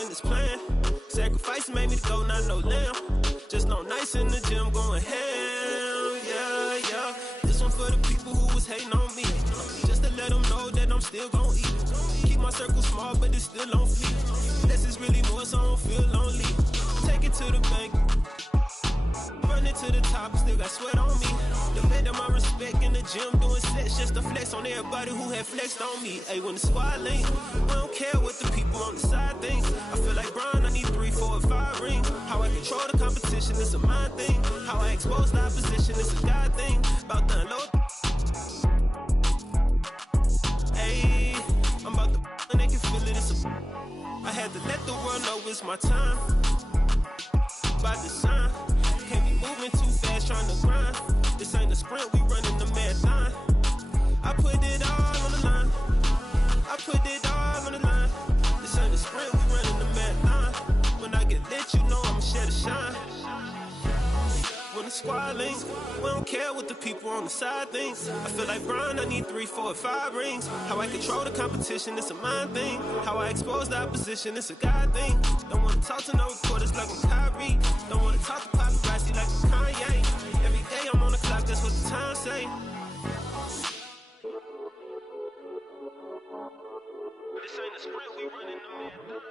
in this plan. Sacrifice made me to go, not no lamb. Just no nights in the gym going ham, yeah. This one for the people who was hating on me. Just to let them know that I'm still gon' eat. Keep my circle small, but it's still on fleek. Less is really more, so I don't feel lonely. Take it to the bank. Running to the top, still got sweat on me. Defending my respect in the gym, doing sets just to flex on everybody who had flexed on me. Hey, when the squad link, I don't care what the people on the side think. I feel like Brian, I need 3, 4, and 5 rings. How I control the competition, it's a mind thing. How I expose the opposition, it's a God thing. About to unload. Hey, I'm about to and they can feel it. I had to let the world know it's my time. By design. Can't be moving too fast, trying to grind. This ain't a sprint, we running the marathon. I put it all on the line. I put it all on the line. This ain't a sprint, we running the marathon. When I get lit, you know I'ma share the shine. When the squad links, we don't care what the people on the side thinks. I feel like Brian, I need 3, 4, and 5 rings. How I control the competition, it's a mind thing. How I expose the opposition, it's a God thing. Don't wanna talk to no reporters like I'm Kyrie. Don't wanna talk to paparazzi like I'm Kanye. Every day I'm on the clock, that's what the time say. This ain't a sprint, we running the marathon.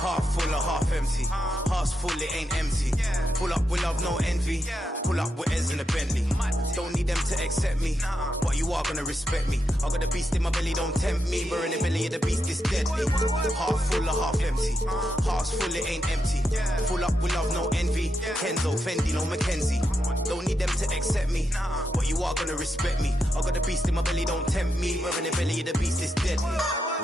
Half full or half empty. Heart's full, it ain't empty. Pull up with love, no envy. Pull up with Ez in a Bentley. Don't need them to accept me, but you are gonna respect me. I got the beast in my belly, don't tempt me. We're in the belly of the beast, it's deadly. Half full or half empty. Heart's full, it ain't empty. Pull up with love, no envy. Kenzo, Fendi, no Mackenzie. Don't need them to accept me, but you are gonna respect me. I got the beast in my belly, don't tempt me. We're in the belly of the beast, it's deadly.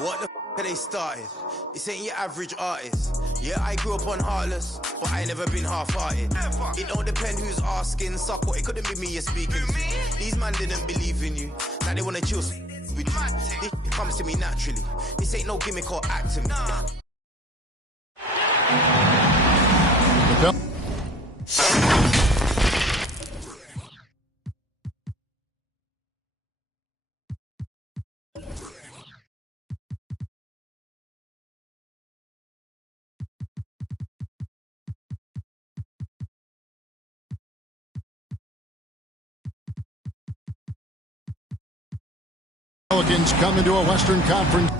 What the they started? This ain't your average artist. Yeah, I grew up on Heartless, but I never been half-hearted. It don't depend who's asking, suck what, it couldn't be me you're speaking to. These man didn't believe in you, now they wanna chill with you. It comes to me naturally. This ain't no gimmick or acting. Pelicans come into a Western Conference.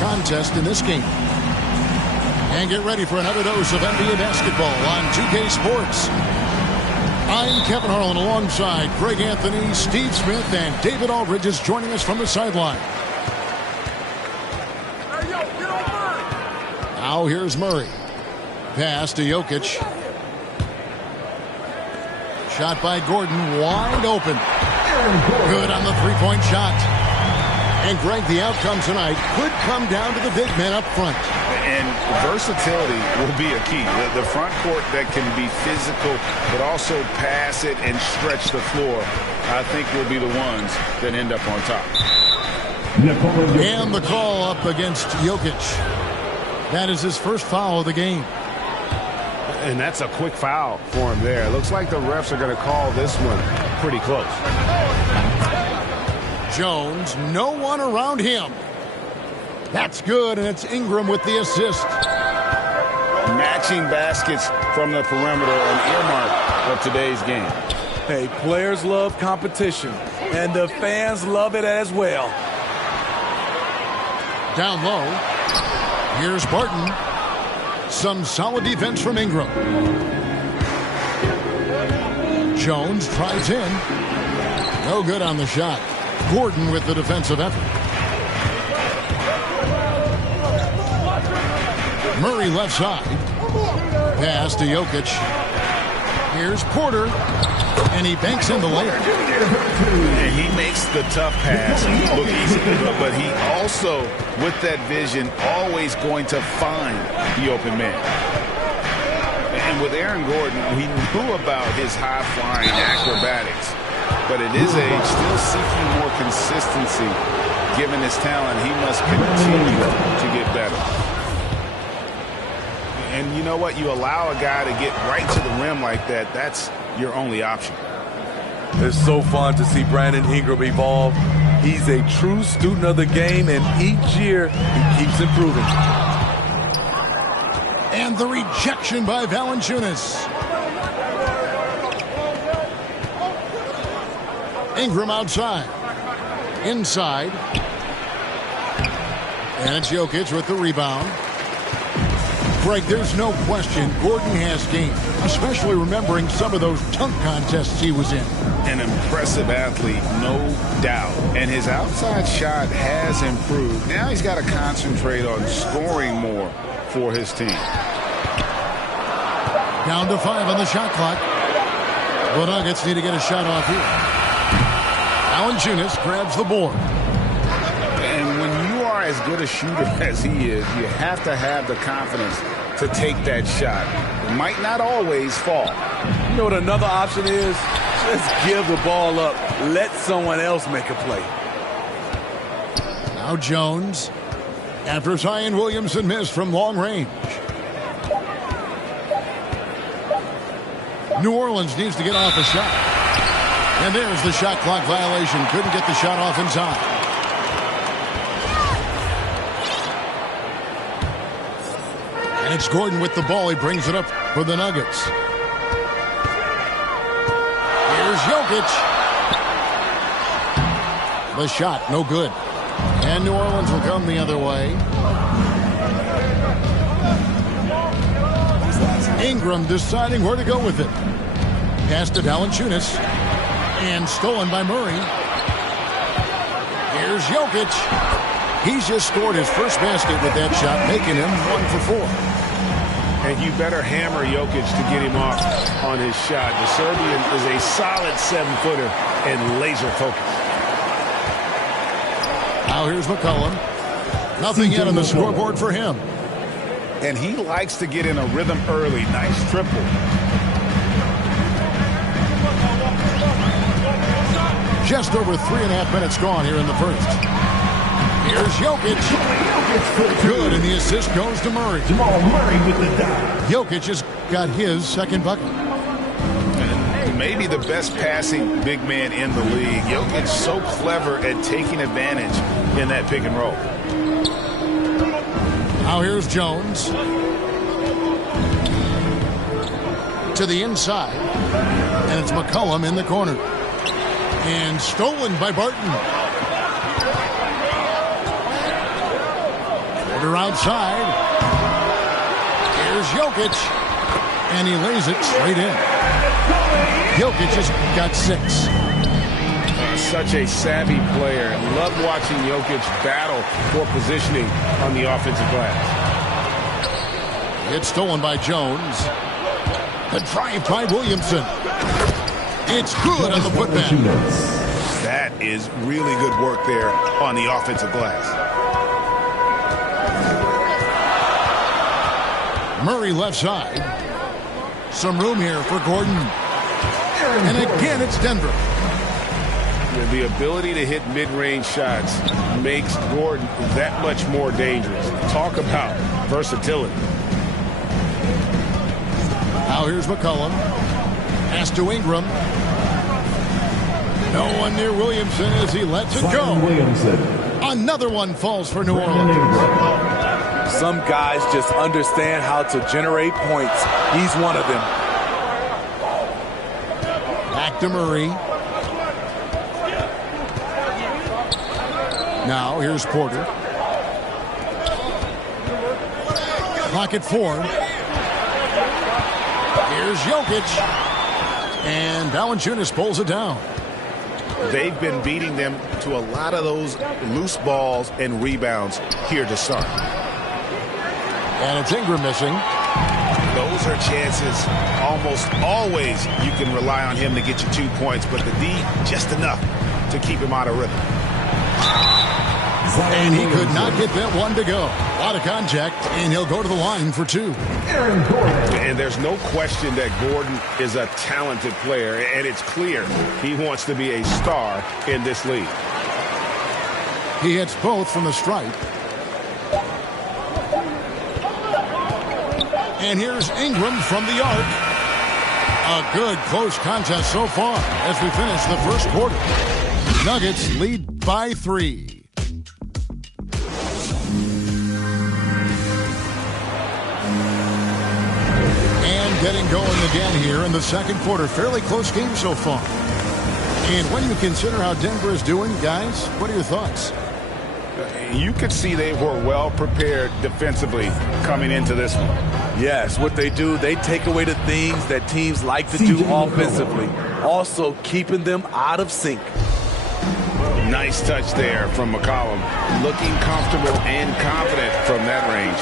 Contest in this game. And get ready for another dose of NBA basketball on 2K Sports. I'm Kevin Harlan alongside Greg Anthony, Steve Smith, and David Aldridge is joining us from the sideline. Now here's Murray. Pass to Jokic. Shot by Gordon, wide open. Good on the three-point shot. And Greg, the outcome tonight could come down to the big man up front. And versatility will be a key. The front court that can be physical, but also pass it and stretch the floor, I think will be the ones that end up on top. And the call up against Jokic. That is his first foul of the game. And that's a quick foul for him there. Looks like the refs are going to call this one pretty close. Jones, no one around him. That's good, and it's Ingram with the assist. Matching baskets from the perimeter, an earmark of today's game. Hey, players love competition, and the fans love it as well. Down low. Here's Barton. Some solid defense from Ingram. Jones tries in. No good on the shot. Gordon with the defensive effort. Murray left side. Pass to Jokic. Here's Porter. And he banks in the layup. And he makes the tough pass look easy. But he also, with that vision, always going to find the open man. And with Aaron Gordon, we knew about his high-flying acrobatics. But at his age, still seeking more consistency. Given his talent, he must continue to get better. And you know what? You allow a guy to get right to the rim like that, that's your only option. It's so fun to see Brandon Ingram evolve. He's a true student of the game, and each year he keeps improving. And the rejection by Valanciunas. Ingram outside. Inside. And it's Jokic with the rebound. Greg, there's no question Gordon has game, especially remembering some of those dunk contests he was in. An impressive athlete, no doubt. And his outside shot has improved. Now he's got to concentrate on scoring more for his team. Down to 5 on the shot clock. The Nuggets need to get a shot off here. Valanciunas grabs the board. And when you are as good a shooter as he is, you have to have the confidence to take that shot. It might not always fall. You know what another option is? Just give the ball up. Let someone else make a play. Now Jones. After Zion Williamson missed from long range. New Orleans needs to get off a shot. And there's the shot clock violation. Couldn't get the shot off in time. And it's Gordon with the ball. He brings it up for the Nuggets. Here's Jokic. The shot, no good. And New Orleans will come the other way. Ingram deciding where to go with it. Pass to Valanciunas. And stolen by Murray. Here's Jokic. He's just scored his first basket with that shot, making him 1 for 4. And you better hammer Jokic to get him off on his shot. The Serbian is a solid 7-footer and laser focused. Now here's McCollum. Nothing yet on the scoreboard for him. And he likes to get in a rhythm early. Nice triple. Just over 3.5 minutes gone here in the first. Here's Jokic. Good, and the assist goes to Murray. Jamal Murray with the dive. Jokic just got his second bucket. And maybe the best passing big man in the league. Jokic so clever at taking advantage in that pick and roll. Now here's Jones. To the inside. And it's McCollum in the corner. And stolen by Barton. Porter outside. Here's Jokic. And he lays it straight in. Jokic has got 6. Such a savvy player. Love watching Jokic battle for positioning on the offensive glass. It's stolen by Jones. The drive by Williamson. It's good on the putback. That is really good work there on the offensive glass. Murray left side. Some room here for Gordon. And again, it's Denver. The ability to hit mid-range shots makes Gordon that much more dangerous. Talk about versatility. Now here's McCollum. Pass to Ingram. No one near Williamson as he lets it go. Another one falls for New Orleans. Some guys just understand how to generate points. He's one of them. Back to Murray. Now here's Porter. Pocket 4. Here's Jokic. And Valanciunas pulls it down. They've been beating them to a lot of those loose balls and rebounds here to start. And it's Ingram missing. Those are chances almost always you can rely on him to get you 2 points, but the D just enough to keep him out of rhythm. And he could not get that one to go. A lot of contact, and he'll go to the line for 2. And there's no question that Gordon is a talented player, and it's clear he wants to be a star in this league. He hits both from the stripe. And here's Ingram from the arc. A good close contest so far as we finish the first quarter. Nuggets lead by 3. Getting going again here in the second quarter. Fairly close game so far. And when you consider how Denver is doing, guys, what are your thoughts? You could see they were well prepared defensively coming into this one. Yes, what they do, they take away the things that teams like to do offensively. Also keeping them out of sync. Nice touch there from McCollum. Looking comfortable and confident from that range.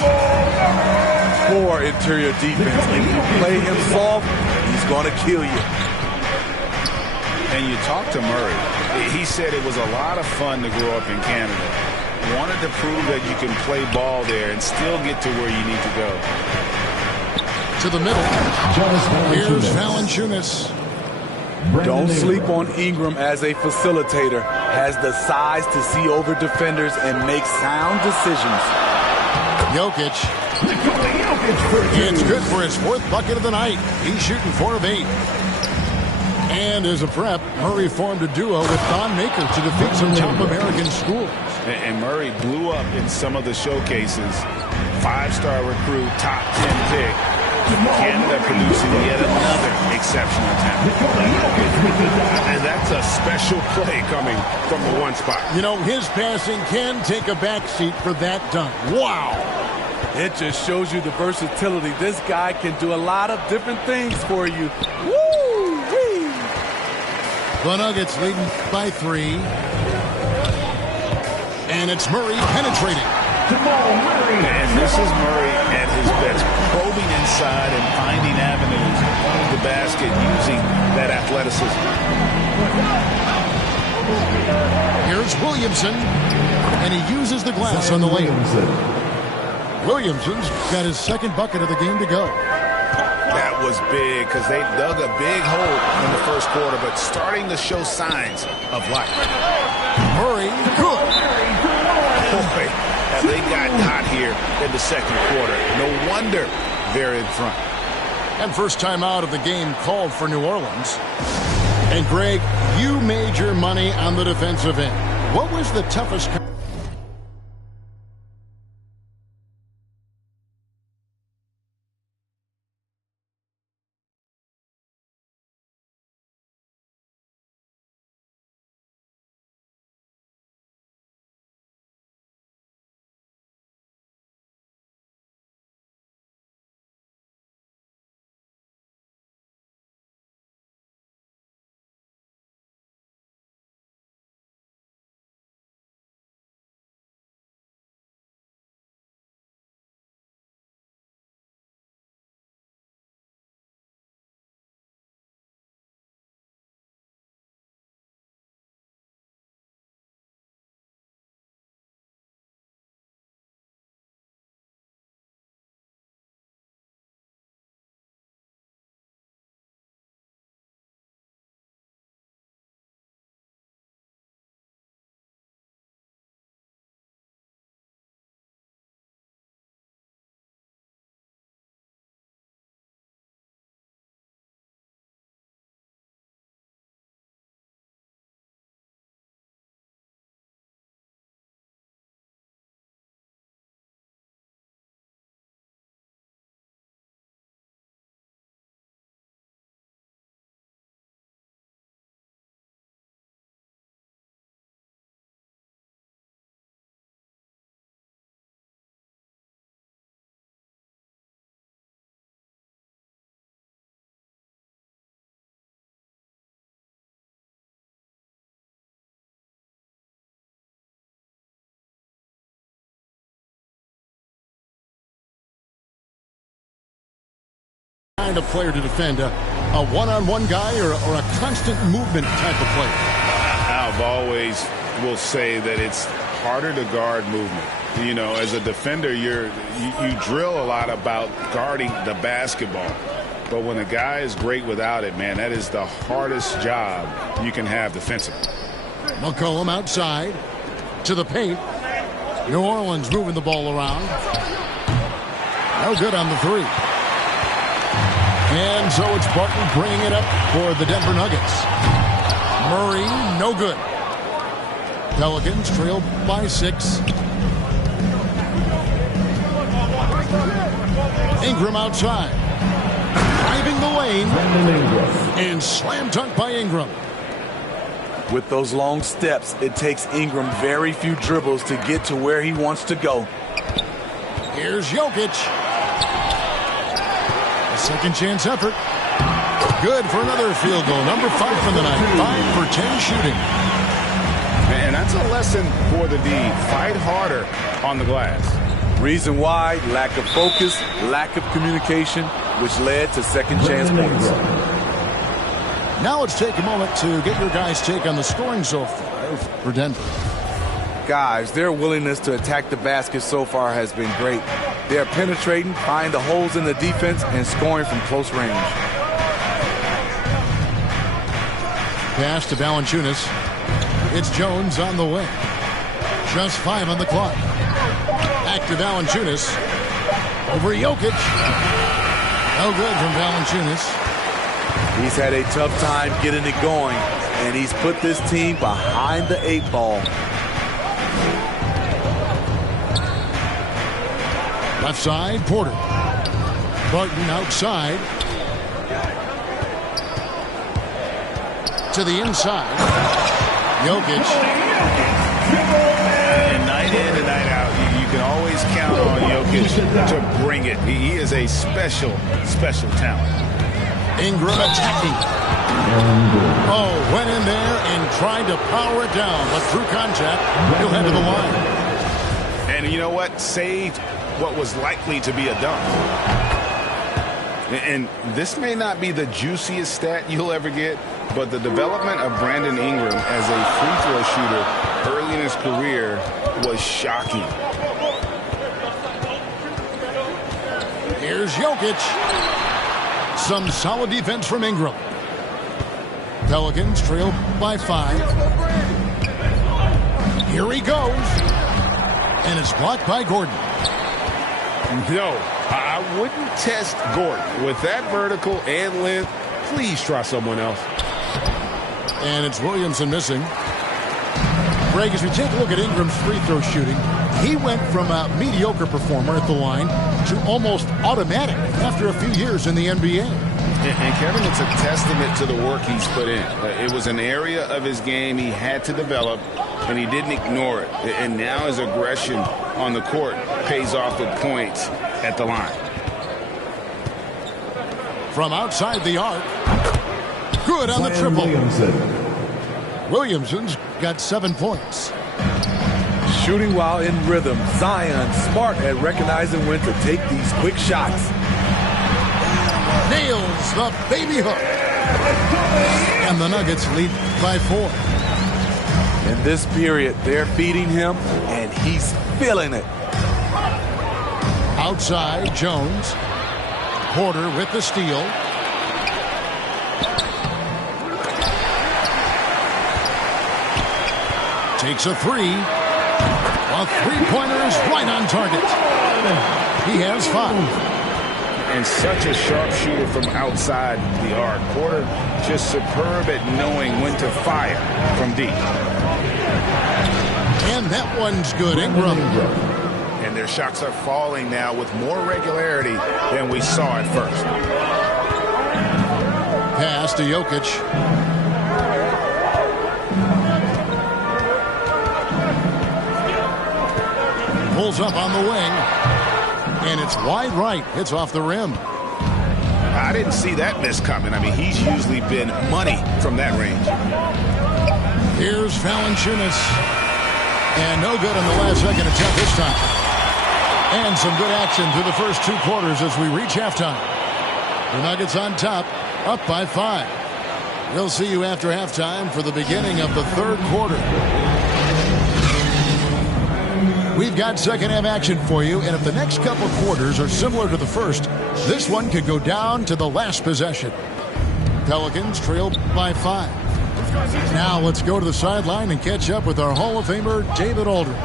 Poor interior defense. If you play him soft, he's going to kill you. And you talk to Murray. He said it was a lot of fun to grow up in Canada. Wanted to prove that you can play ball there and still get to where you need to go. To the middle. Here's Valanciunas. Don't sleep on Ingram as a facilitator. Has the size to see over defenders and make sound decisions. Jokic. It's good for his 4th bucket of the night. He's shooting 4 of 8. And as a prep, Murray formed a duo with Don Maker to defeat some top American schools. And Murray blew up in some of the showcases. 5-star recruit, top 10 pick. Canada producing yet another exceptional talent. And that's a special play coming from the one spot. You know, his passing can take a backseat for that dunk. Wow. It just shows you the versatility. This guy can do a lot of different things for you. Woo-wee. The Nuggets leading by 3. And it's Murray penetrating. And this is Murray at his best, probing inside and finding avenues to the basket using that athleticism. Here's Williamson, and he uses the glass on the layup. Williamson's got his 2nd bucket of the game to go. That was big because they dug a big hole in the first quarter, but starting to show signs of life. Murray, good. Boy, have they gotten hot here in the second quarter. No wonder they're in front. And first time out of the game called for New Orleans. And Greg, you made your money on the defensive end. What was the toughest kind of player to defend? A one-on-one guy or a constant movement type of player? I've always will say that it's harder to guard movement. You know, as a defender, you drill a lot about guarding the basketball. But when a guy is great without it, man, that is the hardest job you can have defensively. McCollum outside to the paint. New Orleans moving the ball around. No good on the three. And so it's Barton bringing it up for the Denver Nuggets. Murray, no good. Pelicans trail by 6. Ingram outside. Driving the lane. And slam dunk by Ingram. With those long steps, it takes Ingram very few dribbles to get to where he wants to go. Here's Jokic. A second chance effort. Good for another field goal. Number 5 for the night. 5 for 10 shooting. And that's a lesson for the D. Fight harder on the glass. Reason why: lack of focus, lack of communication, which led to second chance points. Now let's take a moment to get your guys' take on the scoring so far for Denver. Guys, their willingness to attack the basket so far has been great. They are penetrating, finding the holes in the defense, and scoring from close range. Pass to Valanciunas. It's Jones on the wing. Just 5 on the clock. Back to Valanciunas. Over Jokic. No good from Valanciunas. He's had a tough time getting it going, and he's put this team behind the 8 ball. Left side, Porter. Barton outside. To the inside. Jokic. And night in and night out, you can always count on Jokic to bring it. He is a special, special talent. Ingram attacking. Oh, went in there and tried to power it down, but through contact, he'll head to the line. And you know what? Saved what was likely to be a dunk. And this may not be the juiciest stat you'll ever get, but the development of Brandon Ingram as a free throw shooter early in his career was shocking. Here's Jokic. Some solid defense from Ingram. Pelicans trail by 5. Here he goes. And it's blocked by Gordon. No, I wouldn't test Gordon. With that vertical and length, please try someone else. And it's Williamson missing. Greg, as we take a look at Ingram's free throw shooting, he went from a mediocre performer at the line to almost automatic after a few years in the NBA. And Kevin, it's a testament to the work he's put in. It was an area of his game he had to develop, and he didn't ignore it. And now his aggression on the court pays off with points at the line. From outside the arc. Good on the triple. Williamson's got 7 points. Shooting while in rhythm, Zion smart at recognizing when to take these quick shots. Nails the baby hook. And the Nuggets lead by 4. In this period, they're feeding him, and he's feeling it. Outside, Jones. Porter with the steal. Takes a 3. A three-pointer is right on target. He has 5. And such a sharp shooter from outside the arc. Porter just superb at knowing when to fire from deep. And that one's good. Ingram. And their shots are falling now with more regularity than we saw at first. Pass to Jokic. Pulls up on the wing. And it's wide right. Hits off the rim. I didn't see that miss coming. I mean, he's usually been money from that range. Here's Valanciunas. And no good on the last second attempt this time. And some good action through the first 2 quarters as we reach halftime. The Nuggets on top, up by 5. We'll see you after halftime for the beginning of the third quarter. We've got second half action for you, and if the next couple quarters are similar to the first, this one could go down to the last possession. Pelicans trail by 5. Now let's go to the sideline and catch up with our Hall of Famer, David Aldridge.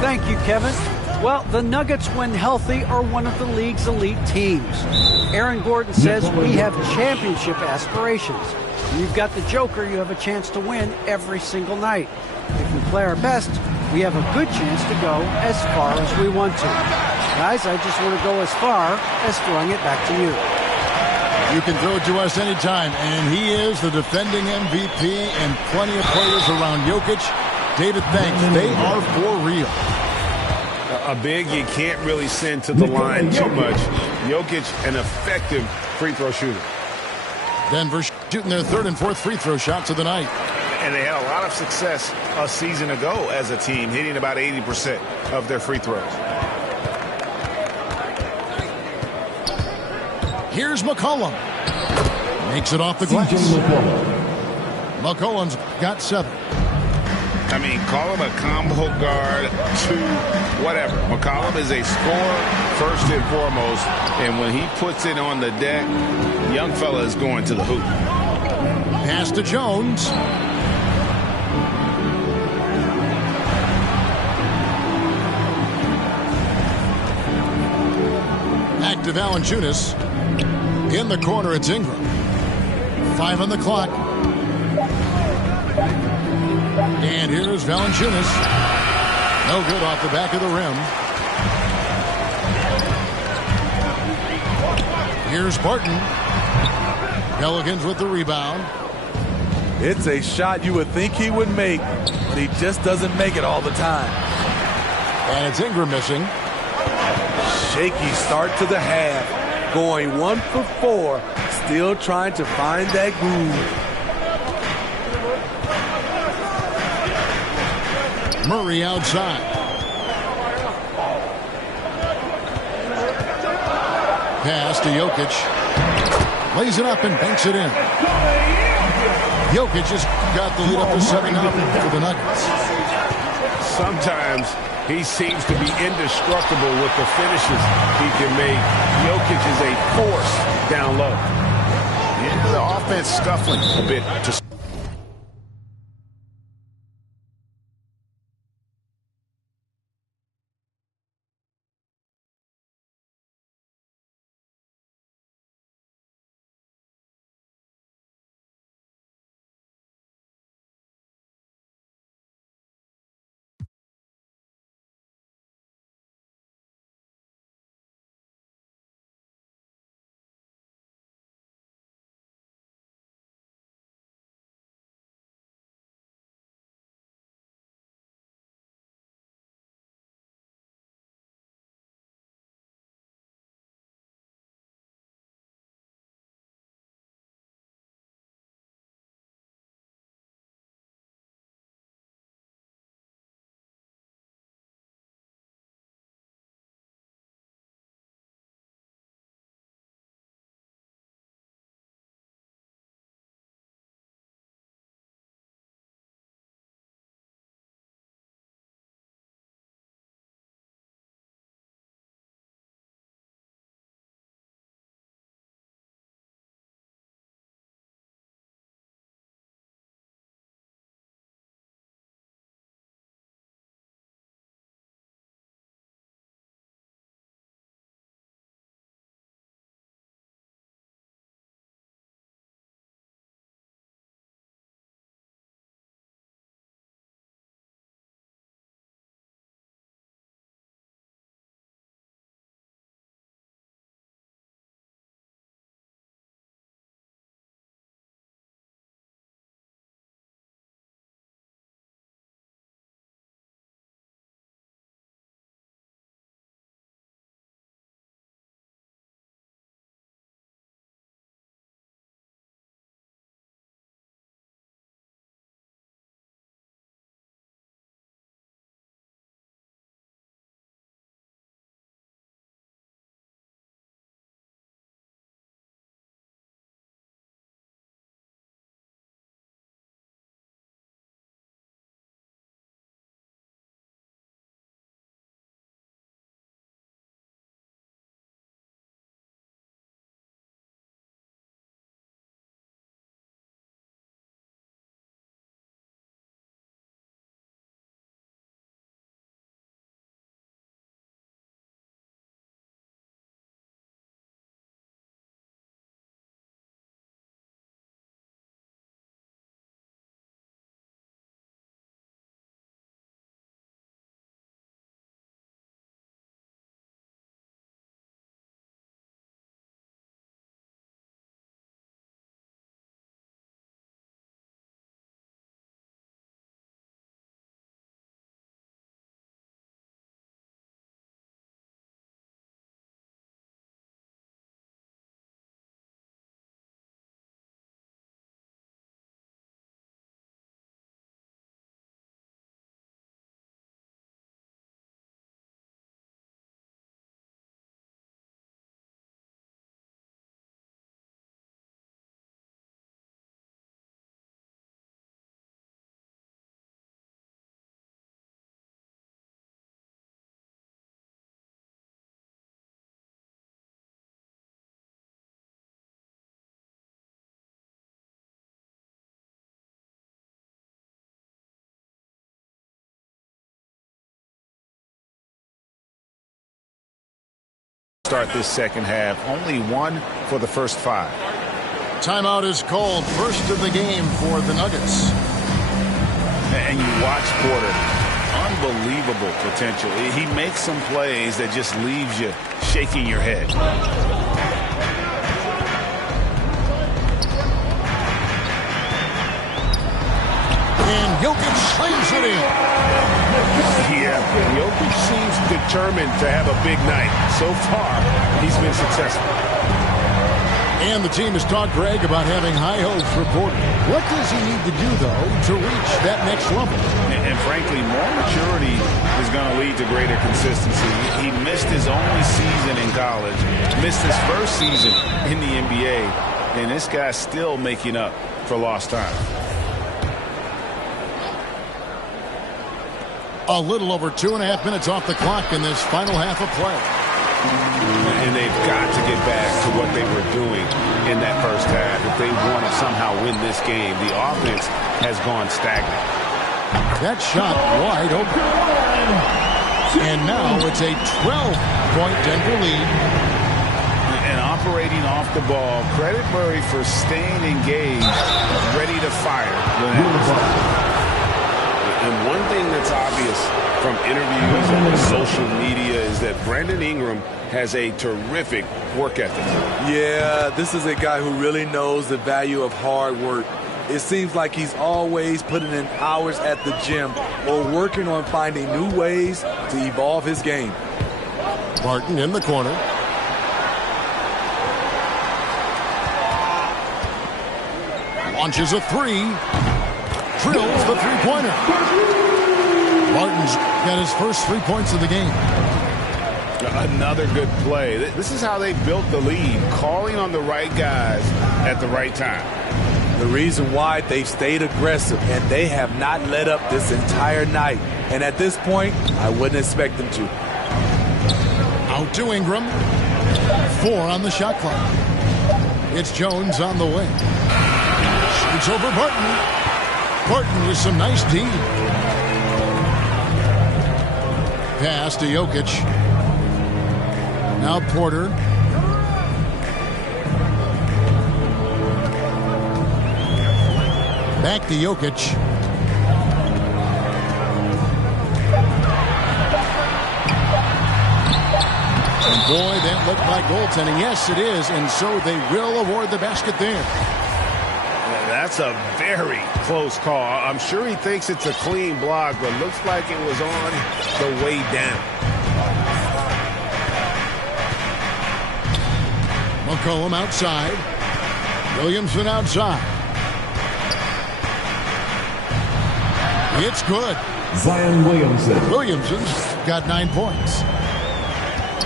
Thank you, Kevin. Well, the Nuggets, when healthy, are one of the league's elite teams. Aaron Gordon says we have championship aspirations. You've got the Joker, you have a chance to win every single night. If we play our best, we have a good chance to go as far as we want to. Guys, I just want to go as far as throwing it back to you. You can throw it to us anytime, and he is the defending MVP and plenty of players around Jokic. David, thanks. They are for real. A big you can't really send to the line too much. Jokic, an effective free throw shooter. Denver shooting their third and fourth free throw shots of the night. And they had a lot of success a season ago as a team, hitting about 80% of their free throws. Here's McCollum. Makes it off the glass. McCollum's got 7. I mean, call him a combo guard, 2, whatever. McCollum is a scorer first and foremost, and when he puts it on the deck, young fella is going to the hoop. Pass to Jones. Active Valanciunas. In the corner, it's Ingram. 5 on the clock. And here's Valanciunas. No good off the back of the rim. Here's Barton. Pelicans with the rebound. It's a shot you would think he would make, but he just doesn't make it all the time. And it's Ingram missing. Shaky start to the half. Going 1 for 4. Still trying to find that groove. Murray outside. Pass to Jokic. Lays it up and banks it in. Jokic just got the lead up to 7 for the Nuggets. Sometimes he seems to be indestructible with the finishes he can make. Jokic is a force down low. Yeah, the offense scuffling a bit to start this second half. Only one for the first 5. Timeout is called. First of the game for the Nuggets. And you watch Porter. Unbelievable potential. He makes some plays that just leaves you shaking your head. And Jokic slams it in. Yeah, Jokic seems determined to have a big night. So far, he's been successful. And the team has talked Greg about having high hopes for Porter. What does he need to do, though, to reach that next level? And frankly, more maturity is going to lead to greater consistency. He missed his only season in college, missed his first season in the NBA, and this guy's still making up for lost time. A little over 2.5 minutes off the clock in this final half of play. And they've got to get back to what they were doing in that first half. If they want to somehow win this game, the offense has gone stagnant. That shot wide open. And now it's a 12-point Denver lead. And operating off the ball, credit Murray for staying engaged, ready to fire when it happens. And one thing that's obvious from interviews and social media is that Brandon Ingram has a terrific work ethic. Yeah, this is a guy who really knows the value of hard work. It seems like he's always putting in hours at the gym or working on finding new ways to evolve his game. Barton in the corner. Launches a three. Drills the three-pointer. Martin's got his first 3 points of the game. Another good play. This is how they built the lead, calling on the right guys at the right time. The reason why they've stayed aggressive, and they have not let up this entire night. And at this point, I wouldn't expect them to. Out to Ingram. 4 on the shot clock. It's Jones on the wing. Shoots over Barton. Barton with some nice D. Pass to Jokic. Now Porter. Back to Jokic. And boy, that looked like goaltending. Yes, it is. And so they will award the basket there. That's a very close call. I'm sure he thinks it's a clean block, but looks like it was on the way down. McCollum outside. Williamson outside. It's good. Zion Williamson. Williamson's got 9 points.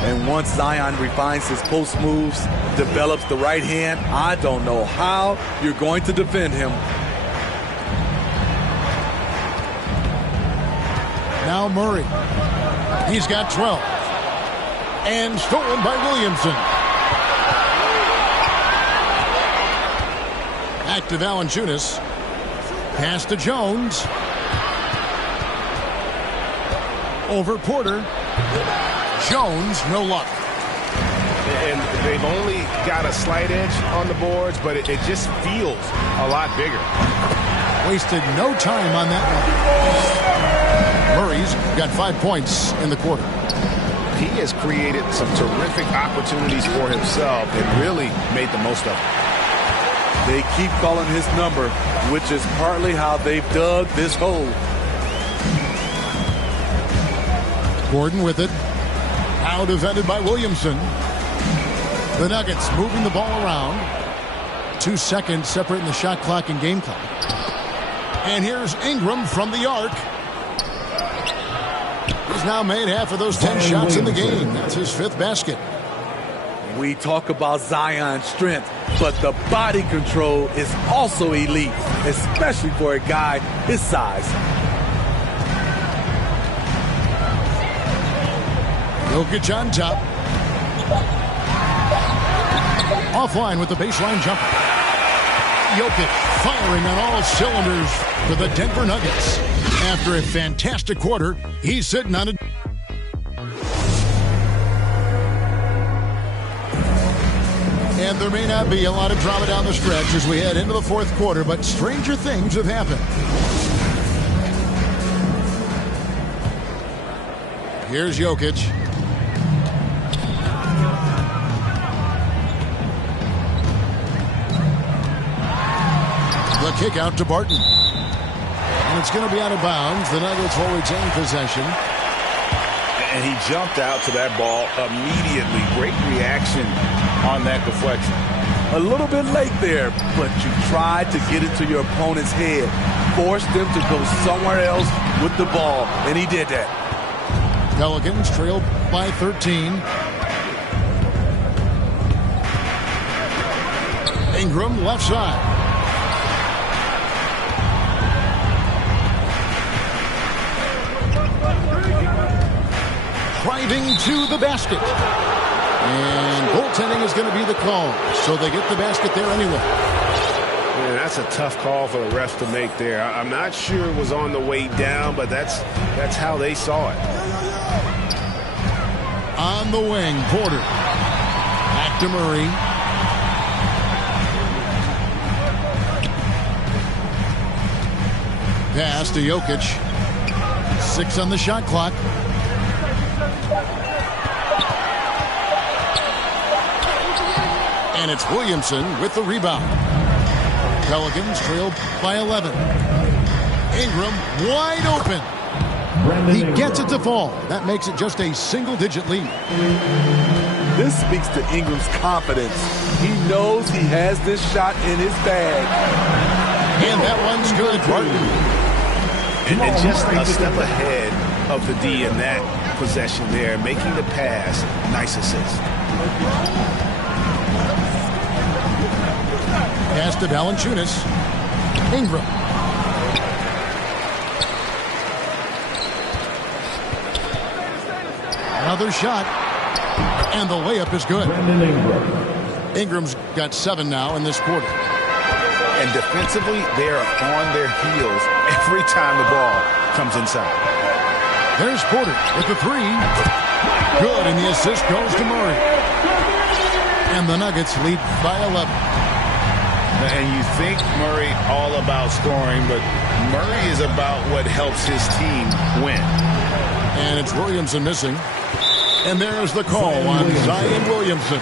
And once Zion refines his post moves, develops the right hand, I don't know how you're going to defend him. Now Murray. He's got 12. And stolen by Williamson. Back to Valanciunas. Pass to Jones. Over Porter. Jones, no luck. And they've only got a slight edge on the boards, but it just feels a lot bigger. Wasted no time on that one. Murray's got 5 points in the quarter. He has created some terrific opportunities for himself and really made the most of it. They keep calling his number, which is partly how they've dug this hole. Gordon with it. Now defended by Williamson. The Nuggets moving the ball around. 2 seconds separating the shot clock and game clock. And here's Ingram from the arc. He's now made half of those 10 shots in the game. That's his 5th basket. We talk about Zion's strength, but the body control is also elite, especially for a guy his size. Jokic on top. Offline with the baseline jumper. Jokic firing on all cylinders for the Denver Nuggets. After a fantastic quarter, he's sitting on a... And there may not be a lot of drama down the stretch as we head into the fourth quarter, but stranger things have happened. Here's Jokic. The kick out to Barton. And it's going to be out of bounds. The Nuggets will retain possession. And he jumped out to that ball immediately. Great reaction on that deflection. A little bit late there, but you tried to get it to your opponent's head. Forced them to go somewhere else with the ball, and he did that. Pelicans trail by 13. Ingram left side. Driving to the basket. And goaltending is going to be the call. So they get the basket there anyway. Man, that's a tough call for the refs to make there. I'm not sure it was on the way down, but that's how they saw it. On the wing, Porter. Back to Murray. Pass to Jokic. 6 on the shot clock. And it's Williamson with the rebound. Pelicans trail by 11. Ingram wide open. He gets it to fall. That makes it just a single-digit lead. This speaks to Ingram's confidence. He knows he has this shot in his bag. And that one's good. And just a step ahead of the D in that possession there, making the pass. Nice assist. Pass to Valanciunas. Ingram. Another shot. And the layup is good. Ingram's got 7 now in this quarter. And defensively, they are on their heels every time the ball comes inside. There's Porter with the 3. Good, and the assist goes to Murray. And the Nuggets lead by 11. And you think Murray all about scoring, but Murray is about what helps his team win. And it's Williamson missing. And there's the call on Zion Williamson.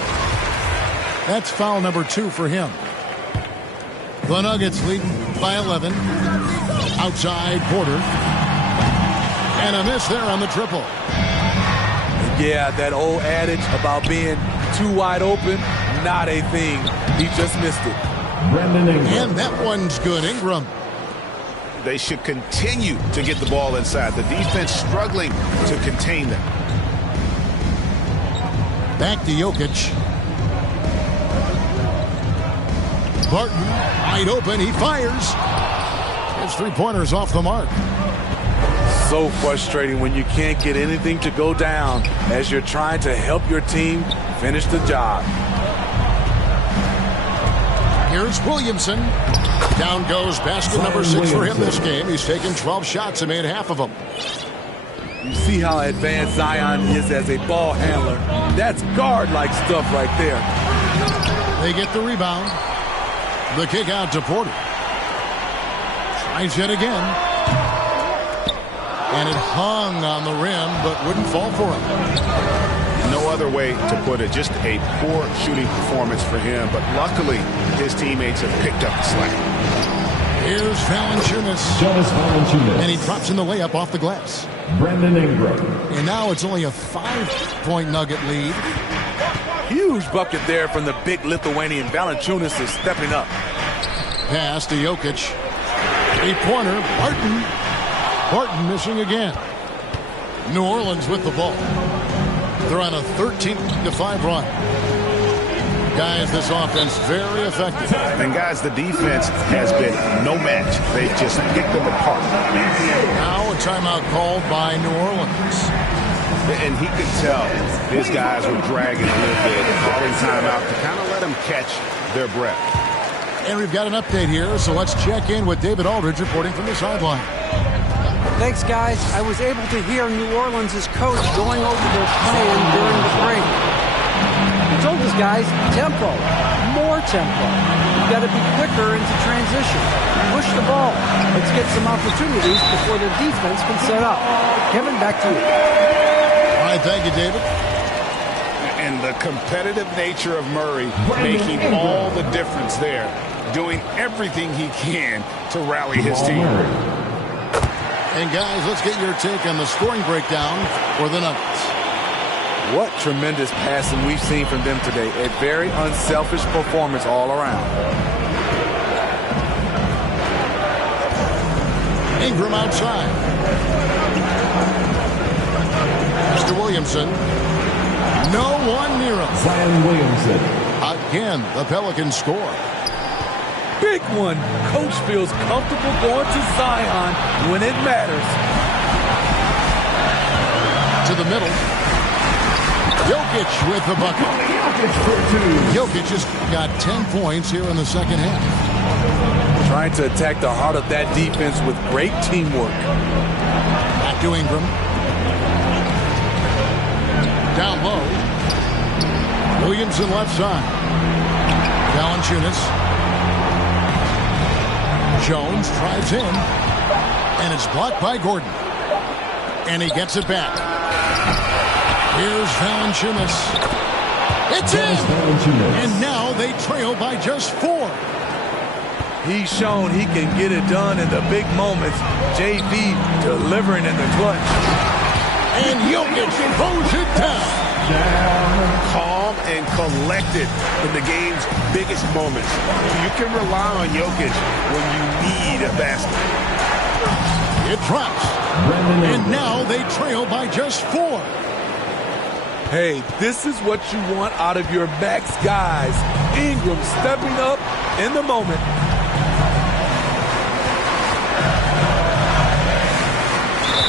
That's foul number 2 for him. The Nuggets lead by 11. Outside Porter. And a miss there on the triple. Yeah, that old adage about being too wide open, not a thing. He just missed it. And that one's good. Ingram. They should continue to get the ball inside. The defense struggling to contain them. Back to Jokic. Barton, wide open. He fires. His 3-pointers off the mark. So frustrating when you can't get anything to go down as you're trying to help your team finish the job. Here's Williamson. Down goes basket number 6 for him this game. He's taken 12 shots and made half of them. You see how advanced Zion is as a ball handler. That's guard-like stuff right there. They get the rebound. The kick out to Porter. Tries it again. And it hung on the rim, but wouldn't fall for him. No other way to put it. Just a poor shooting performance for him. But luckily, his teammates have picked up the slack. Here's Valanciunas. And he drops in the layup off the glass. Brandon Ingram. And now it's only a 5-point Nugget lead. Huge bucket there from the big Lithuanian. Valanciunas is stepping up. Pass to Jokic. 3-pointer. Barton missing again. New Orleans with the ball. They're on a 13-5 run. Guys, this offense very effective. And guys, the defense has been no match. They've just picked them apart. Now a timeout called by New Orleans. And he could tell his guys were dragging a little bit, calling timeout to kind of let them catch their breath. And we've got an update here, so let's check in with David Aldridge reporting from the sideline. Thanks, guys. I was able to hear New Orleans' coach going over their plan during the break. He told his guys, tempo, more tempo. You've got to be quicker into transition. Push the ball. Let's get some opportunities before the defense can set up. Kevin, back to you. All right, thank you, David. And the competitive nature of Murray making all the difference there, doing everything he can to rally his team. And guys, let's get your take on the scoring breakdown for the Nuggets. What tremendous passing we've seen from them today. A very unselfish performance all around. Ingram outside. Mr. Williamson. No one near him. Zion Williamson. Again, the Pelicans score. Big one. Coach feels comfortable going to Zion when it matters. To the middle. Jokic with the bucket. Jokic just got 10 points here in the second half. Trying to attack the heart of that defense with great teamwork. Back to Ingram. Down low. Williamson left side. Valanciunas. Jones drives in. And it's blocked by Gordon. And he gets it back. Here's Valanciunas. It's in! And now they trail by just 4. He's shown he can get it done in the big moments. JV delivering in the clutch. And Jokic throws it down. Calm and collected in the game's biggest moments. You can rely on Jokic when you need a basket. It drops. And now they trail by just 4. Hey, this is what you want out of your max guys. Ingram stepping up in the moment.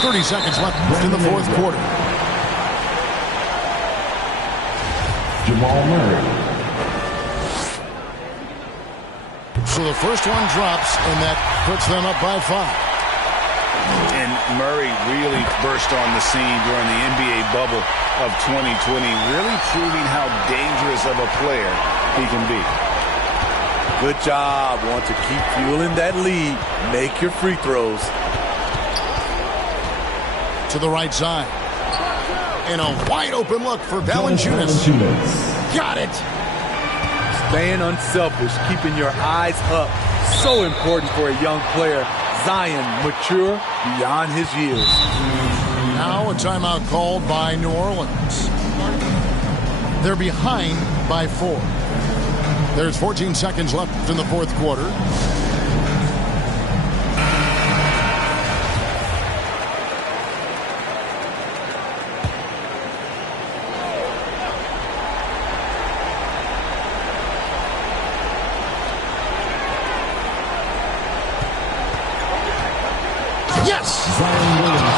.30 seconds left in the fourth quarter. Jamal Murray. So the first one drops, and that puts them up by 5. And Murray really burst on the scene during the NBA bubble of 2020, really proving how dangerous of a player he can be. Good job. Want to keep fueling that lead. Make your free throws. To the right side. And a wide open look for Valanciunas. Got it. Staying unselfish, keeping your eyes up. So important for a young player. Zion, mature beyond his years. Now a timeout called by New Orleans. They're behind by 4. There's 14 seconds left in the fourth quarter.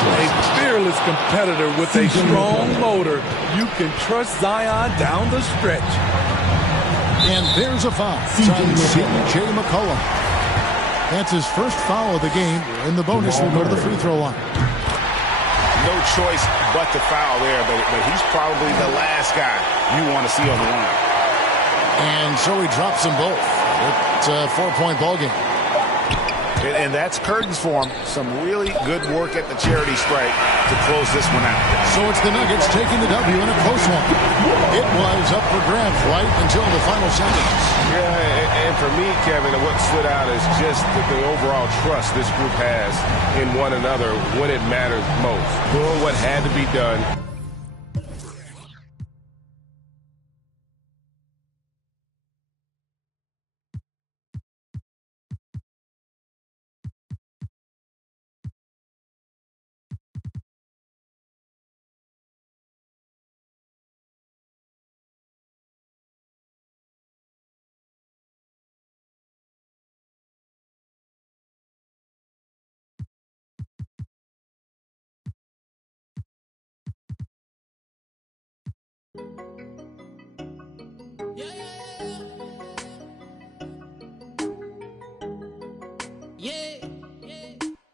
A fearless competitor with a strong motor. You can trust Zion down the stretch. And there's a foul. C.J. McCollum. That's his first foul of the game. And the bonus will go to the free throw line. No choice but to foul there, but he's probably the last guy you want to see on the line. And so he drops them both. It's a 4-point ball game. And that's curtains for him. Some really good work at the charity stripe to close this one out. So it's the Nuggets taking the W in a close one. It was up for grabs right until the final seconds. Yeah, and for me, Kevin, what stood out is just the overall trust this group has in one another when it matters most. Doing what had to be done.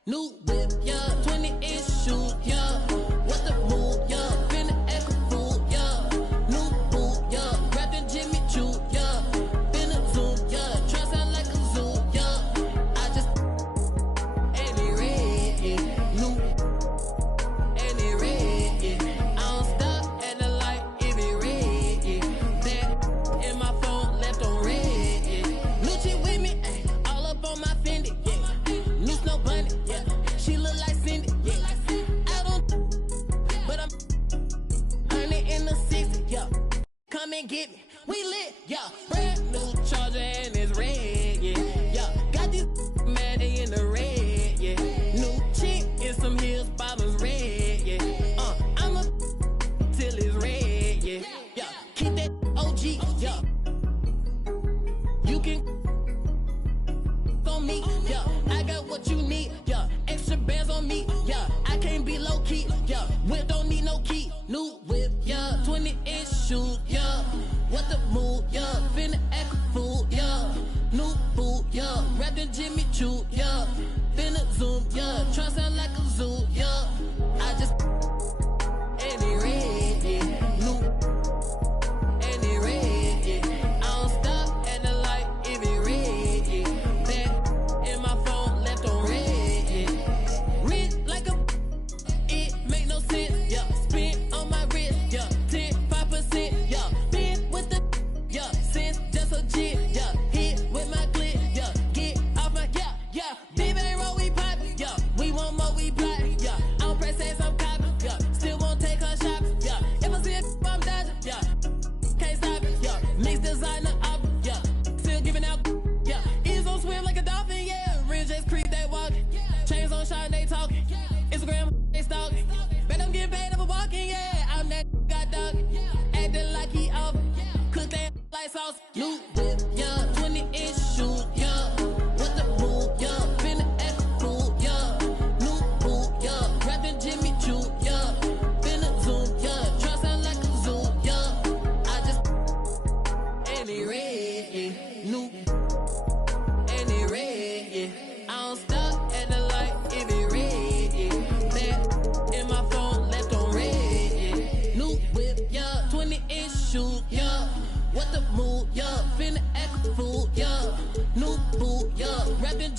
New whip, yeah, 20-inch shoes, yeah. What the move, yeah. Finna act a fool, yeah. New boot, yeah. Rapping Jimmy Choo, yeah.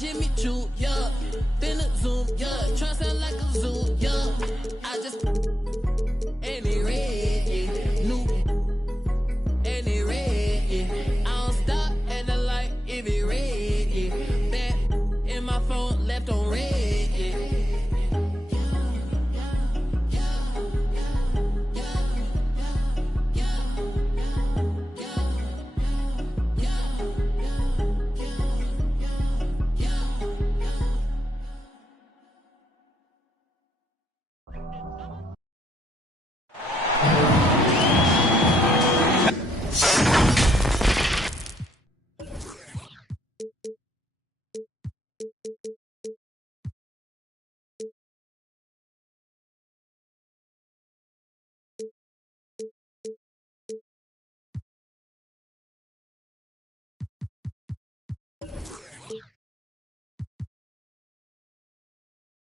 Jimmy Choo, yeah. Finna zoom, yeah. Try sound like a zoo, yeah. I just and it red, yeah. New and it red, yeah. I don't stop at the light if it red, yeah. Back in my phone, left on red, yeah.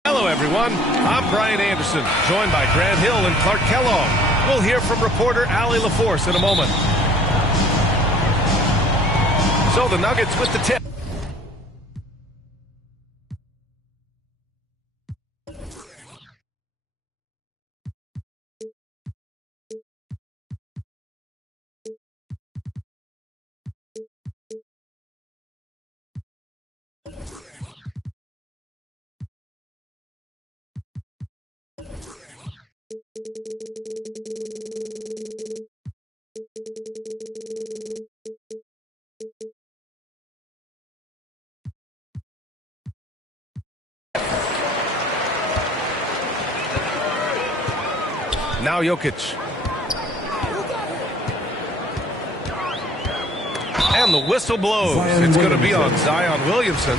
Hello, everyone. I'm Brian Anderson, joined by Grant Hill and Clark Kellogg. We'll hear from reporter Allie LaForce in a moment. So the Nuggets with the tip. Now Jokic. And the whistle blows. It's going to be on Zion Williamson.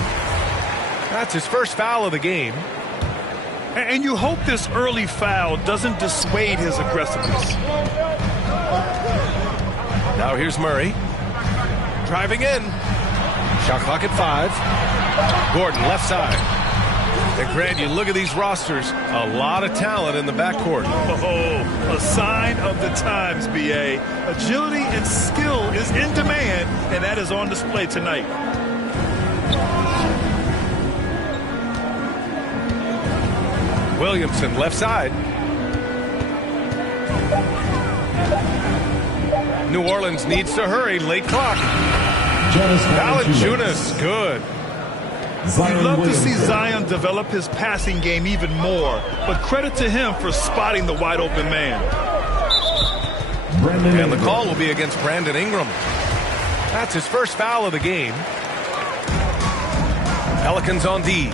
That's his first foul of the game. And you hope this early foul doesn't dissuade his aggressiveness. Now here's Murray. Driving in. Shot clock at 5. Gordon left side. And Grant, you look at these rosters, a lot of talent in the backcourt. Oh, a sign of the times, B.A. Agility and skill is in demand, and that is on display tonight. Williamson left side. New Orleans needs to hurry. Late clock. Valanciunas, good. We'd love to see Zion develop his passing game even more, but credit to him for spotting the wide open man. And the call will be against Brandon Ingram. That's his first foul of the game. Pelicans on D.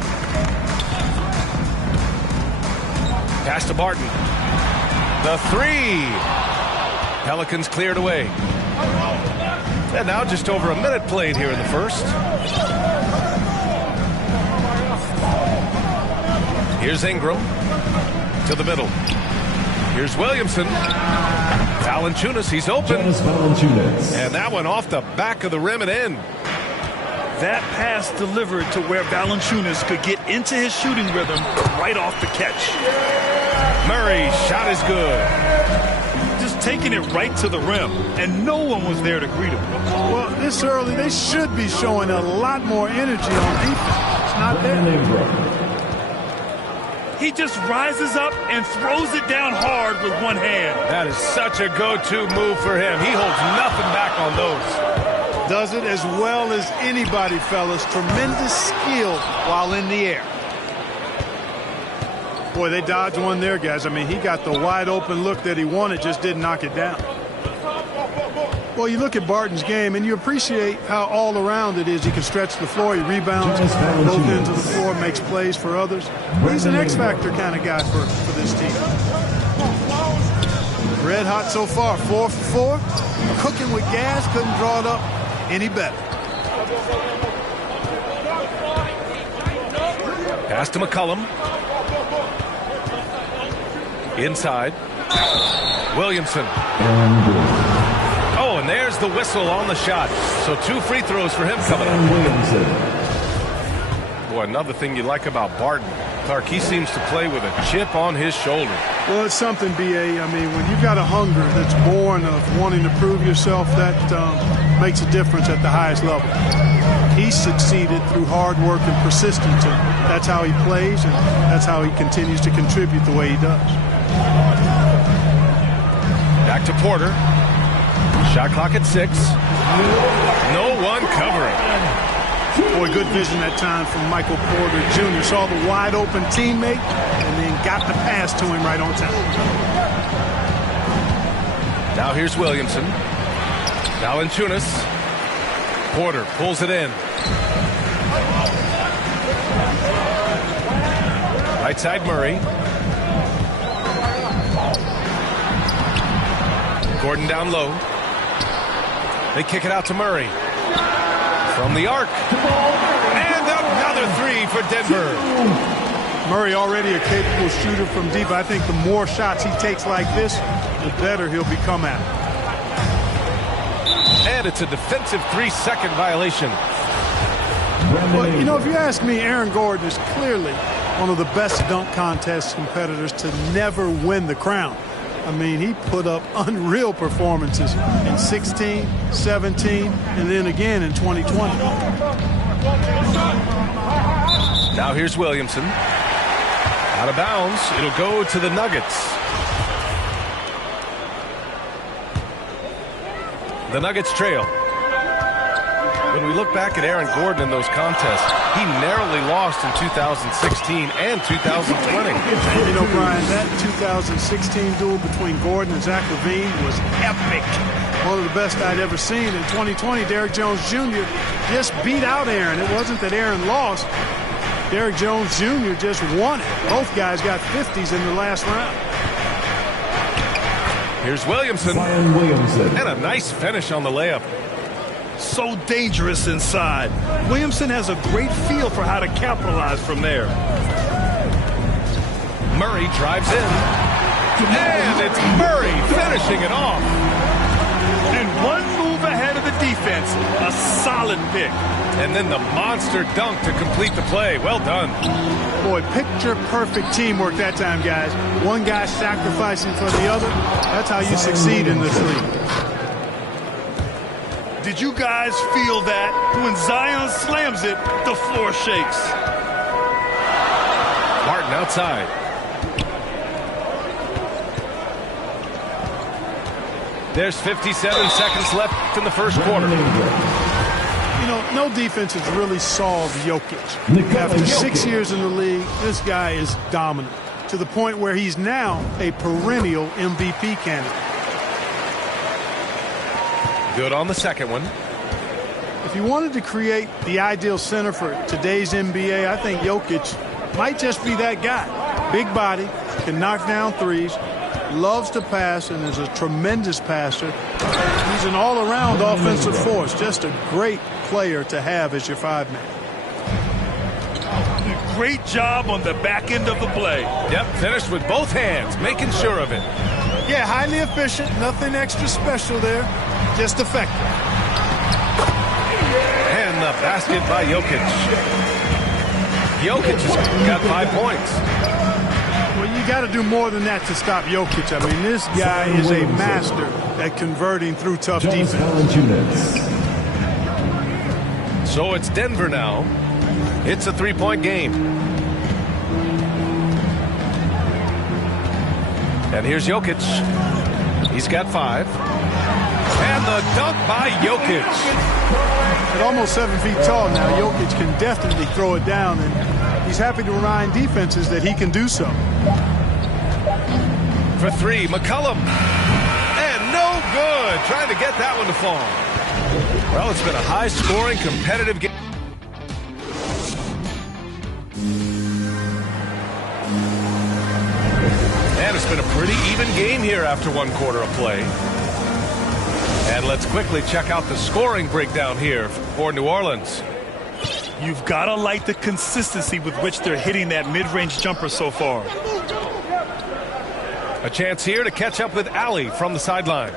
Pass to Barton. The 3. Pelicans cleared away. And now just over a minute played here in the first. Here's Ingram to the middle. Here's Williamson. Valanciunas, he's open. And that one off the back of the rim and in. That pass delivered to where Valanciunas could get into his shooting rhythm right off the catch. Murray, shot is good. Just taking it right to the rim, and no one was there to greet him. Well, this early, they should be showing a lot more energy on defense. It's not there. He just rises up and throws it down hard with one hand. That is such a go-to move for him. He holds nothing back on those. Does it as well as anybody, fellas. Tremendous skill while in the air. Boy, they dodged one there, guys. I mean, he got the wide open look that he wanted, just didn't knock it down. Well, you look at Barton's game, and you appreciate how all around it is. He can stretch the floor, he rebounds both ends of the floor, makes plays for others. He's an X-factor kind of guy for this team. Red hot so far, 4 for 4. Cooking with gas, couldn't draw it up any better. Pass to McCollum. Inside. Williamson. Oh, and there's the whistle on the shot. So 2 free throws for him coming up. Boy, another thing you like about Barton, Clark, he seems to play with a chip on his shoulder. Well, it's something, B.A. I mean, when you've got a hunger that's born of wanting to prove yourself, that makes a difference at the highest level. He succeeded through hard work and persistence, and that's how he plays, and that's how he continues to contribute the way he does. Back to Porter. Shot clock at 6. No one covering. Boy, good vision that time from Michael Porter Jr. Saw the wide open teammate and then got the pass to him right on time. Now here's Williamson. Valanciunas. Porter pulls it in. Right side Murray. Gordon down low. They kick it out to Murray. From the arc. And another 3 for Denver. Murray already a capable shooter from deep. I think the more shots he takes like this, the better he'll become at it. And it's a defensive 3-second violation. Well, you know, if you ask me, Aaron Gordon is clearly one of the best dunk contest competitors to never win the crown. I mean, he put up unreal performances in 16, 17, and then again in 2020. Now here's Williamson. Out of bounds. It'll go to the Nuggets. The Nuggets trail. When we look back at Aaron Gordon in those contests, he narrowly lost in 2016 and 2020. You know, Brian, that 2016 duel between Gordon and Zach LaVine was epic. One of the best I'd ever seen. In 2020, Derrick Jones Jr. just beat out Aaron. It wasn't that Aaron lost. Derrick Jones Jr. just won it. Both guys got 50s in the last round. Here's Williamson. And a nice finish on the layup. So dangerous inside. Williamson has a great feel for how to capitalize from there. Murray drives in. And it's Murray finishing it off. And one move ahead of the defense. A solid pick. And then the monster dunk to complete the play. Well done. Boy, picture-perfect teamwork that time, guys. One guy sacrificing for the other. That's how you succeed in this league. Did you guys feel that? When Zion slams it, the floor shakes. Martin outside. There's 57 seconds left in the first quarter. You know, no defense has really solved Jokic. After 6 years in the league, this guy is dominant to the point where he's now a perennial MVP candidate. Good on the second one. If you wanted to create the ideal center for today's NBA, I think Jokic might just be that guy. Big body, can knock down threes, loves to pass, and is a tremendous passer. He's an all-around offensive force. Just a great player to have as your 5-man. Great job on the back end of the play. Yep, finished with both hands, making sure of it. Yeah, highly efficient. Nothing extra special there. Just effective. And the basket by Jokic. Jokic has got 5 points. Well, you got to do more than that to stop Jokic. I mean, this guy is a master at converting through tough defense. So it's Denver now. It's a 3-point game. And here's Jokic. He's got 5. And the dunk by Jokic. At almost 7 feet tall now, Jokic can definitely throw it down, and he's happy to remind defenses that he can do so. For 3, McCollum. And no good. Trying to get that one to fall. Well, it's been a high-scoring, competitive game. And it's been a pretty even game here after 1 quarter of play. And let's quickly check out the scoring breakdown here for New Orleans. You've got to like the consistency with which they're hitting that mid-range jumper so far. A chance here to catch up with Ali from the sideline.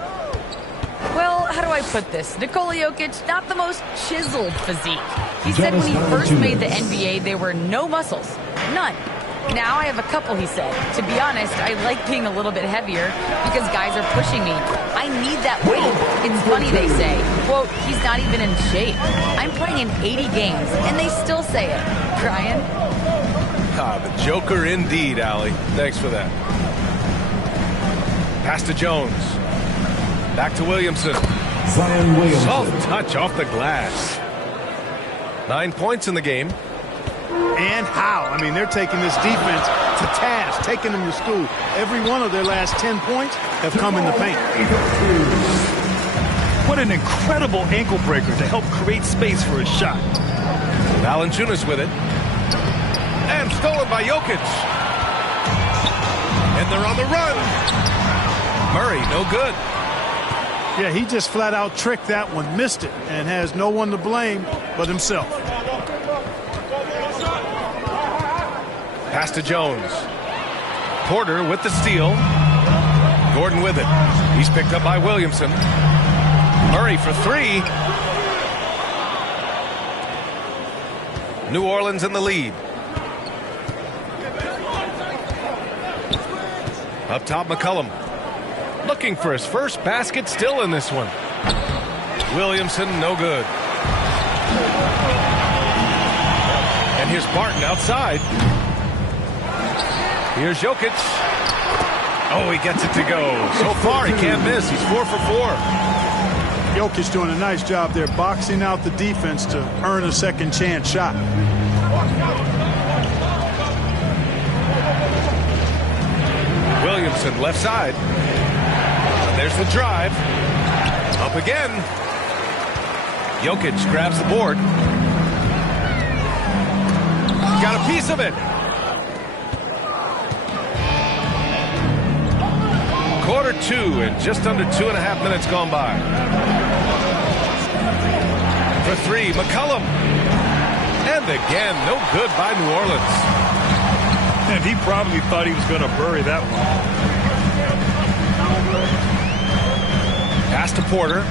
Well, how do I put this? Nikola Jokic, not the most chiseled physique. He said when he first made the NBA, there were no muscles. None. Now I have a couple, he said. To be honest, I like being a little bit heavier because guys are pushing me. I need that weight. It's funny they say, quote, he's not even in shape. I'm playing in 80 games, and they still say it. Brian? The Joker indeed, Allie. Thanks for that. Pass to Jones. Back to Williamson. Zion Williamson. Soft touch off the glass. 9 points in the game. And how? I mean, they're taking this defense to task, taking them to school. Every one of their last 10 points have come in the paint. What an incredible ankle breaker to help create space for a shot. Valanciunas with it. And stolen by Jokic. And they're on the run. Murray, no good. Yeah, he just flat out tricked that one, missed it, and has no one to blame but himself. Pass to Jones. Porter with the steal. Gordon with it. He's picked up by Williamson. Murray for three. New Orleans in the lead. Up top, McCollum. Looking for his first basket, still in this one. Williamson, no good. And here's Barton outside. Here's Jokic. Oh, he gets it to go. So far, he can't miss. He's 4 for 4. Jokic doing a nice job there, boxing out the defense to earn a second chance shot. Williamson left side. And there's the drive. Up again. Jokic grabs the board. Got a piece of it. Quarter two and just under 2.5 minutes gone by. For three, McCollum. And again, no good by New Orleans. And he probably thought he was going to bury that one. Pass to Porter.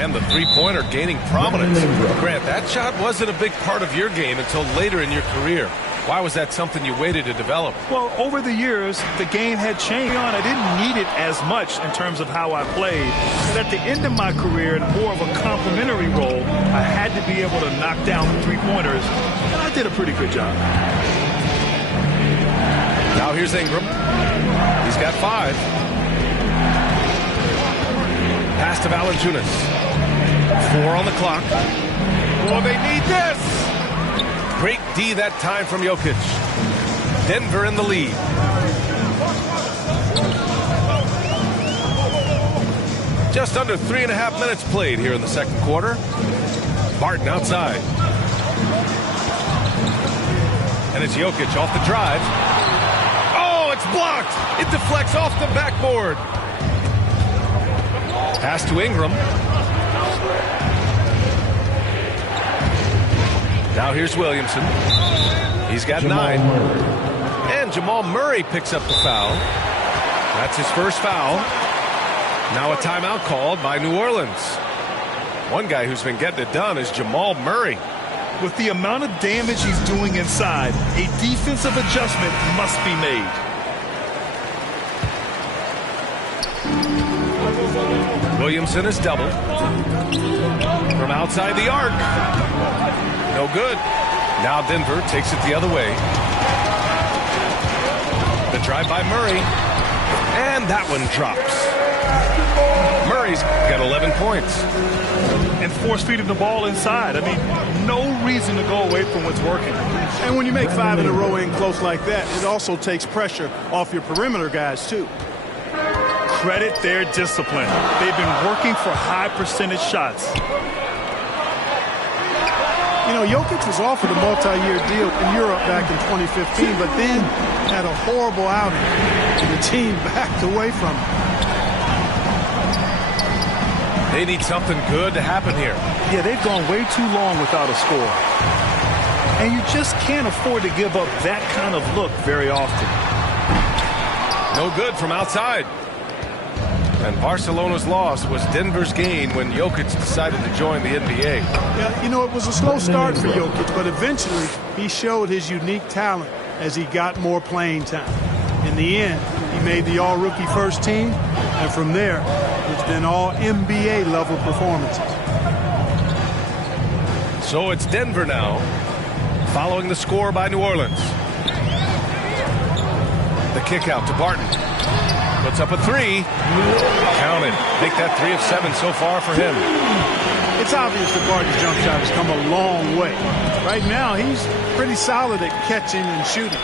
And the three-pointer gaining prominence. Grant, that shot wasn't a big part of your game until later in your career. Why was that something you waited to develop? Well, over the years, the game had changed. I didn't need it as much in terms of how I played. But at the end of my career, in more of a complementary role, I had to be able to knock down the three-pointers, and I did a pretty good job. Now here's Ingram. He's got 5. Pass to Valanciunas. 4 on the clock. Oh, they need this! Great D that time from Jokic. Denver in the lead. Just under 3.5 minutes played here in the second quarter. Barton outside. And it's Jokic off the drive. Oh, it's blocked. It deflects off the backboard. Pass to Ingram. Now here's Williamson. He's got 9. And Jamal Murray picks up the foul. That's his first foul. Now a timeout called by New Orleans. One guy who's been getting it done is Jamal Murray. With the amount of damage he's doing inside, a defensive adjustment must be made. Williamson is doubled. From outside the arc. No good. Now Denver takes it the other way. The drive by Murray. And that one drops. Murray's got 11 points. And force-feeding the ball inside. I mean, no reason to go away from what's working. And when you make 5 in a row in close like that, it also takes pressure off your perimeter guys, too. Credit their discipline. They've been working for high percentage shots. You know, Jokic was offered a multi-year deal in Europe back in 2015, but then had a horrible outing, and the team backed away from him. They need something good to happen here. Yeah, they've gone way too long without a score. And you just can't afford to give up that kind of look very often. No good from outside. And Barcelona's loss was Denver's gain when Jokic decided to join the NBA. Yeah, you know, it was a slow start for Jokic, but eventually he showed his unique talent as he got more playing time. In the end, he made the all-rookie first team, and from there, it's been all NBA level performances. So it's Denver now, following the score by New Orleans. The kick out to Barton. Puts up a three. Counted. Make that 3 of 7 so far for him. It's obvious that Barton's jump shot has come a long way. Right now, he's pretty solid at catching and shooting.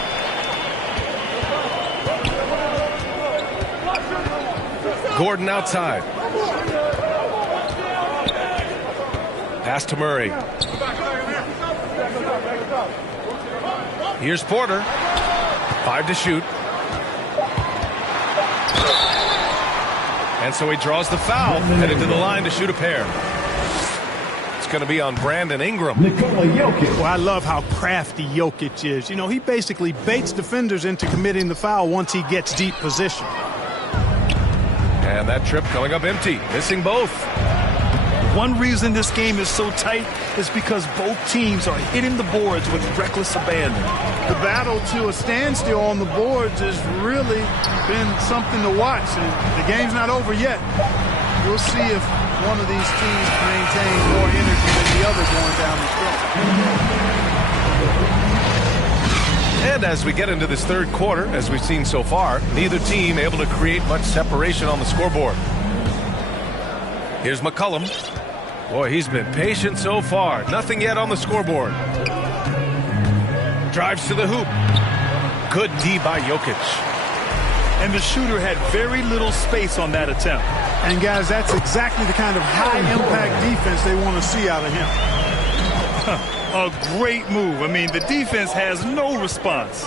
Gordon outside. Pass to Murray. Here's Porter. 5 to shoot. And so he draws the foul, headed to the line to shoot a pair. It's going to be on Brandon Ingram. Nikola Jokic. Well, I love how crafty Jokic is. You know, he basically baits defenders into committing the foul once he gets deep position. And that trip coming up empty, missing both. One reason this game is so tight is because both teams are hitting the boards with reckless abandon. The battle to a standstill on the boards has really been something to watch, and the game's not over yet. We'll see if one of these teams maintains more energy than the other going down the stretch. And as we get into this third quarter, as we've seen so far, neither team able to create much separation on the scoreboard. Here's McCollum. Boy, he's been patient so far. Nothing yet on the scoreboard. Drives to the hoop. Good D by Jokic. And the shooter had very little space on that attempt. And guys, that's exactly the kind of high-impact defense they want to see out of him. A great move. I mean, the defense has no response.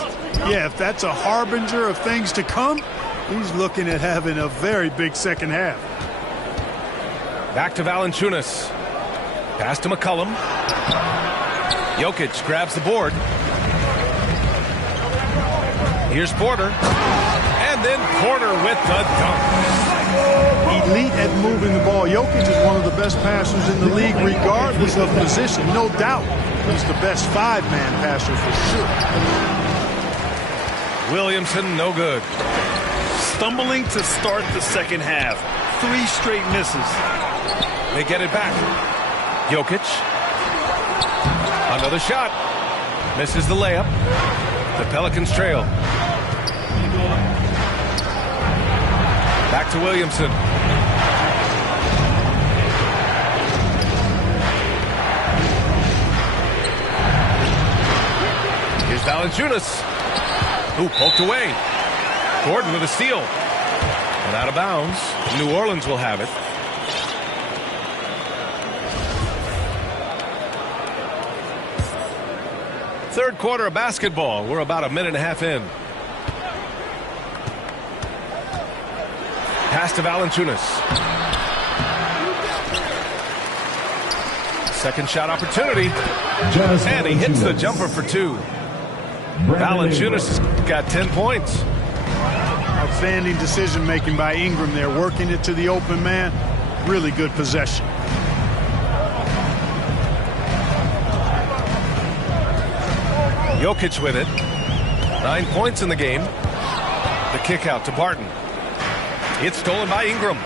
Yeah, if that's a harbinger of things to come, he's looking at having a very big second half. Back to Valanciunas. Pass to McCollum. Jokic grabs the board. Here's Porter. And then Porter with the dunk. Elite at moving the ball. Jokic is one of the best passers in the league, regardless of position. No doubt he's the best 5-man passer for sure. Williamson, no good. Stumbling to start the second half. 3 straight misses. They get it back. Jokic. Another shot. Misses the layup. The Pelicans trail. Back to Williamson. Here's Valanciunas. Ooh, poked away. Gordon with a steal. And out of bounds. New Orleans will have it. Third quarter of basketball. We're about a minute and a half in. Pass to Valanciunas. Second shot opportunity. And he hits the jumper for 2. Valanciunas has got 10 points. Outstanding decision-making by Ingram there, working it to the open man. Really good possession. Jokic with it. 9 points in the game. The kick out to Barton. It's stolen by Ingram.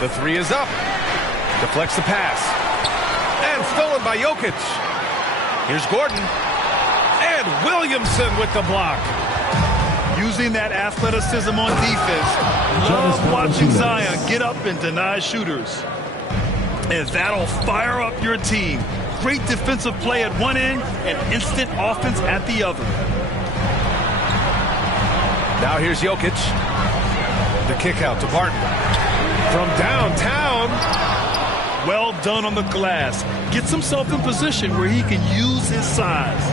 The 3 is up. Deflects the pass. And stolen by Jokic. Here's Gordon. And Williamson with the block. Using that athleticism on defense. Love watching Zion get up and deny shooters. And that'll fire up your team. Great defensive play at one end and instant offense at the other. Now here's Jokic. The kick out to Barton. From downtown. Well done on the glass. Gets himself in position where he can use his size.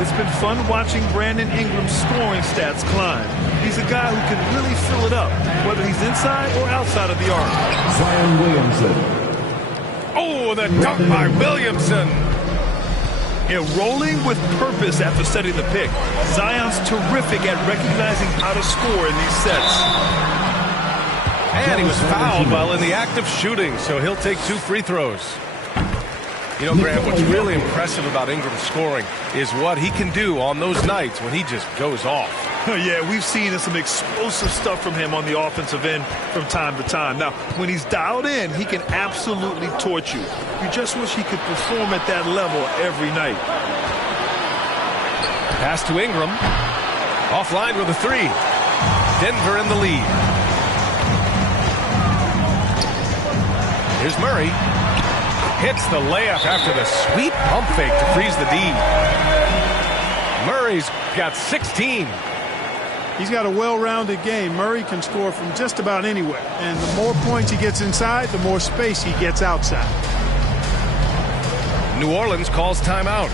It's been fun watching Brandon Ingram's scoring stats climb. He's a guy who can really fill it up, whether he's inside or outside of the arc. Zion Williamson. Oh, the dunk by Williamson. and rolling with purpose after setting the pick. Zion's terrific at recognizing how to score in these sets. And he was fouled while in the act of shooting, so he'll take 2 free throws. You know, Grant, what's really impressive about Ingram's scoring is what he can do on those nights when he just goes off. Yeah, we've seen some explosive stuff from him on the offensive end from time to time. Now, when he's dialed in, he can absolutely torch you. You just wish he could perform at that level every night. Pass to Ingram. Offline with a 3. Denver in the lead. Here's Murray. Hits the layup after the sweet pump fake to freeze the D. Murray's got 16. He's got a well-rounded game. Murray can score from just about anywhere. And the more points he gets inside, the more space he gets outside. New Orleans calls timeout.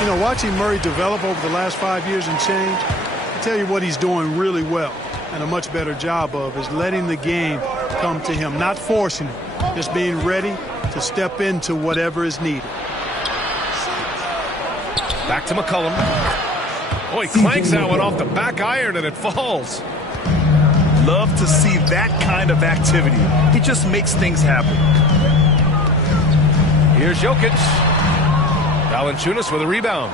You know, watching Murray develop over the last 5 years and change, I tell you what he's doing really well and a much better job of is letting the game come to him, not forcing it, just being ready to step into whatever is needed. Back to McCollum. Oh, he clanks that one off the back iron and it falls. Love to see that kind of activity. He just makes things happen. Here's Jokic. Valanciunas with a rebound.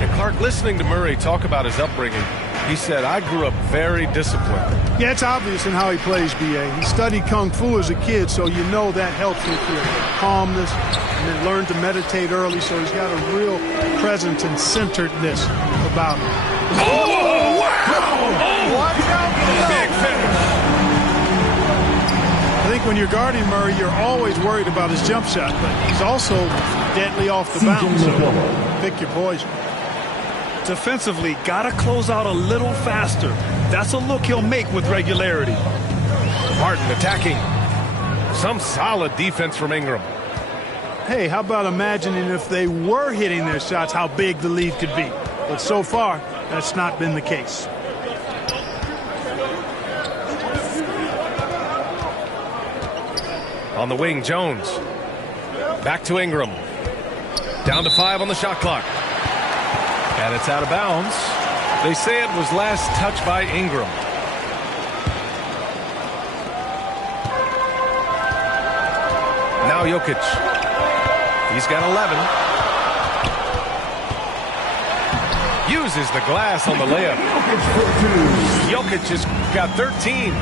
And Clark, listening to Murray talk about his upbringing, he said, I grew up very disciplined. Yeah, it's obvious in how he plays, B.A. He studied Kung Fu as a kid, so you know that helps with your calmness, and then learned to meditate early, so he's got a real presence and centeredness about him. Oh, wow! Big finish. I think when you're guarding Murray, you're always worried about his jump shot, but he's also deadly off the bounce, so pick your poison. Defensively, got to close out a little faster. That's a look he'll make with regularity. Martin attacking. Some solid defense from Ingram. Hey, how about imagining if they were hitting their shots, how big the lead could be? But so far, that's not been the case. On the wing, Jones. Back to Ingram. Down to 5 on the shot clock. And it's out of bounds. They say it was last touched by Ingram. Now Jokic. He's got 11. Uses the glass on the layup. Jokic has got 13.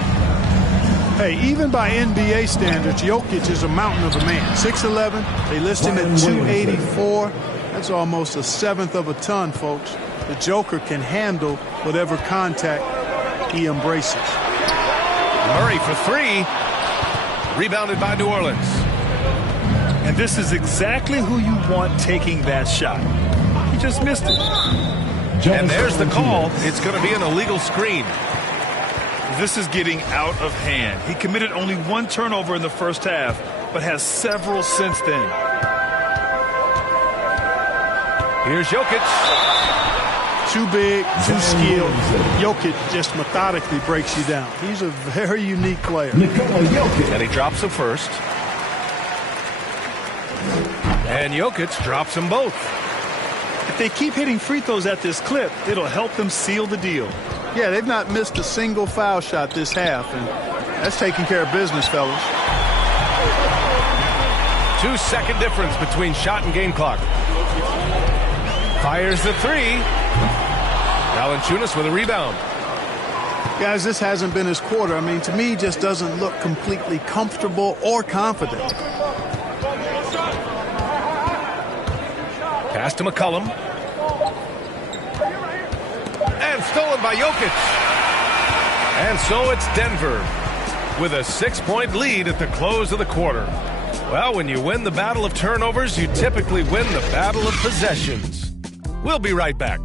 Hey, even by NBA standards, Jokic is a mountain of a man. 6'11", they list him at 284. That's almost a seventh of a ton, folks. The Joker can handle whatever contact he embraces. Murray for 3. Rebounded by New Orleans. And this is exactly who you want taking that shot. He just missed it. And there's the call. It's going to be an illegal screen. This is getting out of hand. He committed only 1 turnover in the first half, but has several since then. Here's Jokic. Too big, too skilled. Jokic just methodically breaks you down. He's a very unique player. And he drops them first. And Jokic drops them both. If they keep hitting free throws at this clip, it'll help them seal the deal. Yeah, they've not missed a single foul shot this half, and that's taking care of business, fellas. 2-second difference between shot and game clock. Fires the 3. Valanciunas with a rebound. Guys, this hasn't been his quarter. I mean, to me, he just doesn't look completely comfortable or confident. Pass to McCollum. And stolen by Jokic. And so it's Denver with a 6-point lead at the close of the quarter. Well, when you win the battle of turnovers, you typically win the battle of possessions. We'll be right back.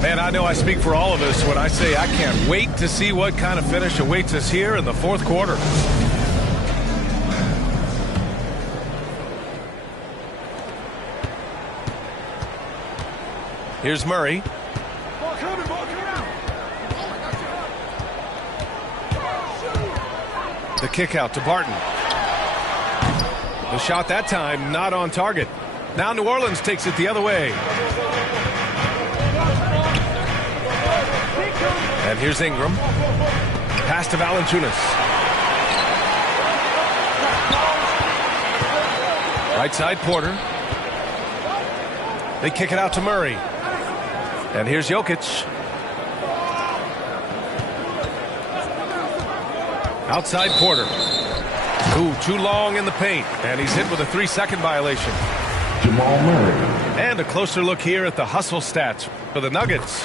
Man, I know I speak for all of us when I say I can't wait to see what kind of finish awaits us here in the fourth quarter. Here's Murray. The kick out to Barton. The shot that time not on target. Now New Orleans takes it the other way. And here's Ingram. Pass to Valanciunas. Right side, Porter. They kick it out to Murray. And here's Jokic. Outside Porter. Ooh, too long in the paint. And he's hit with a 3-second violation. Jamal Murray. And a closer look here at the hustle stats for the Nuggets.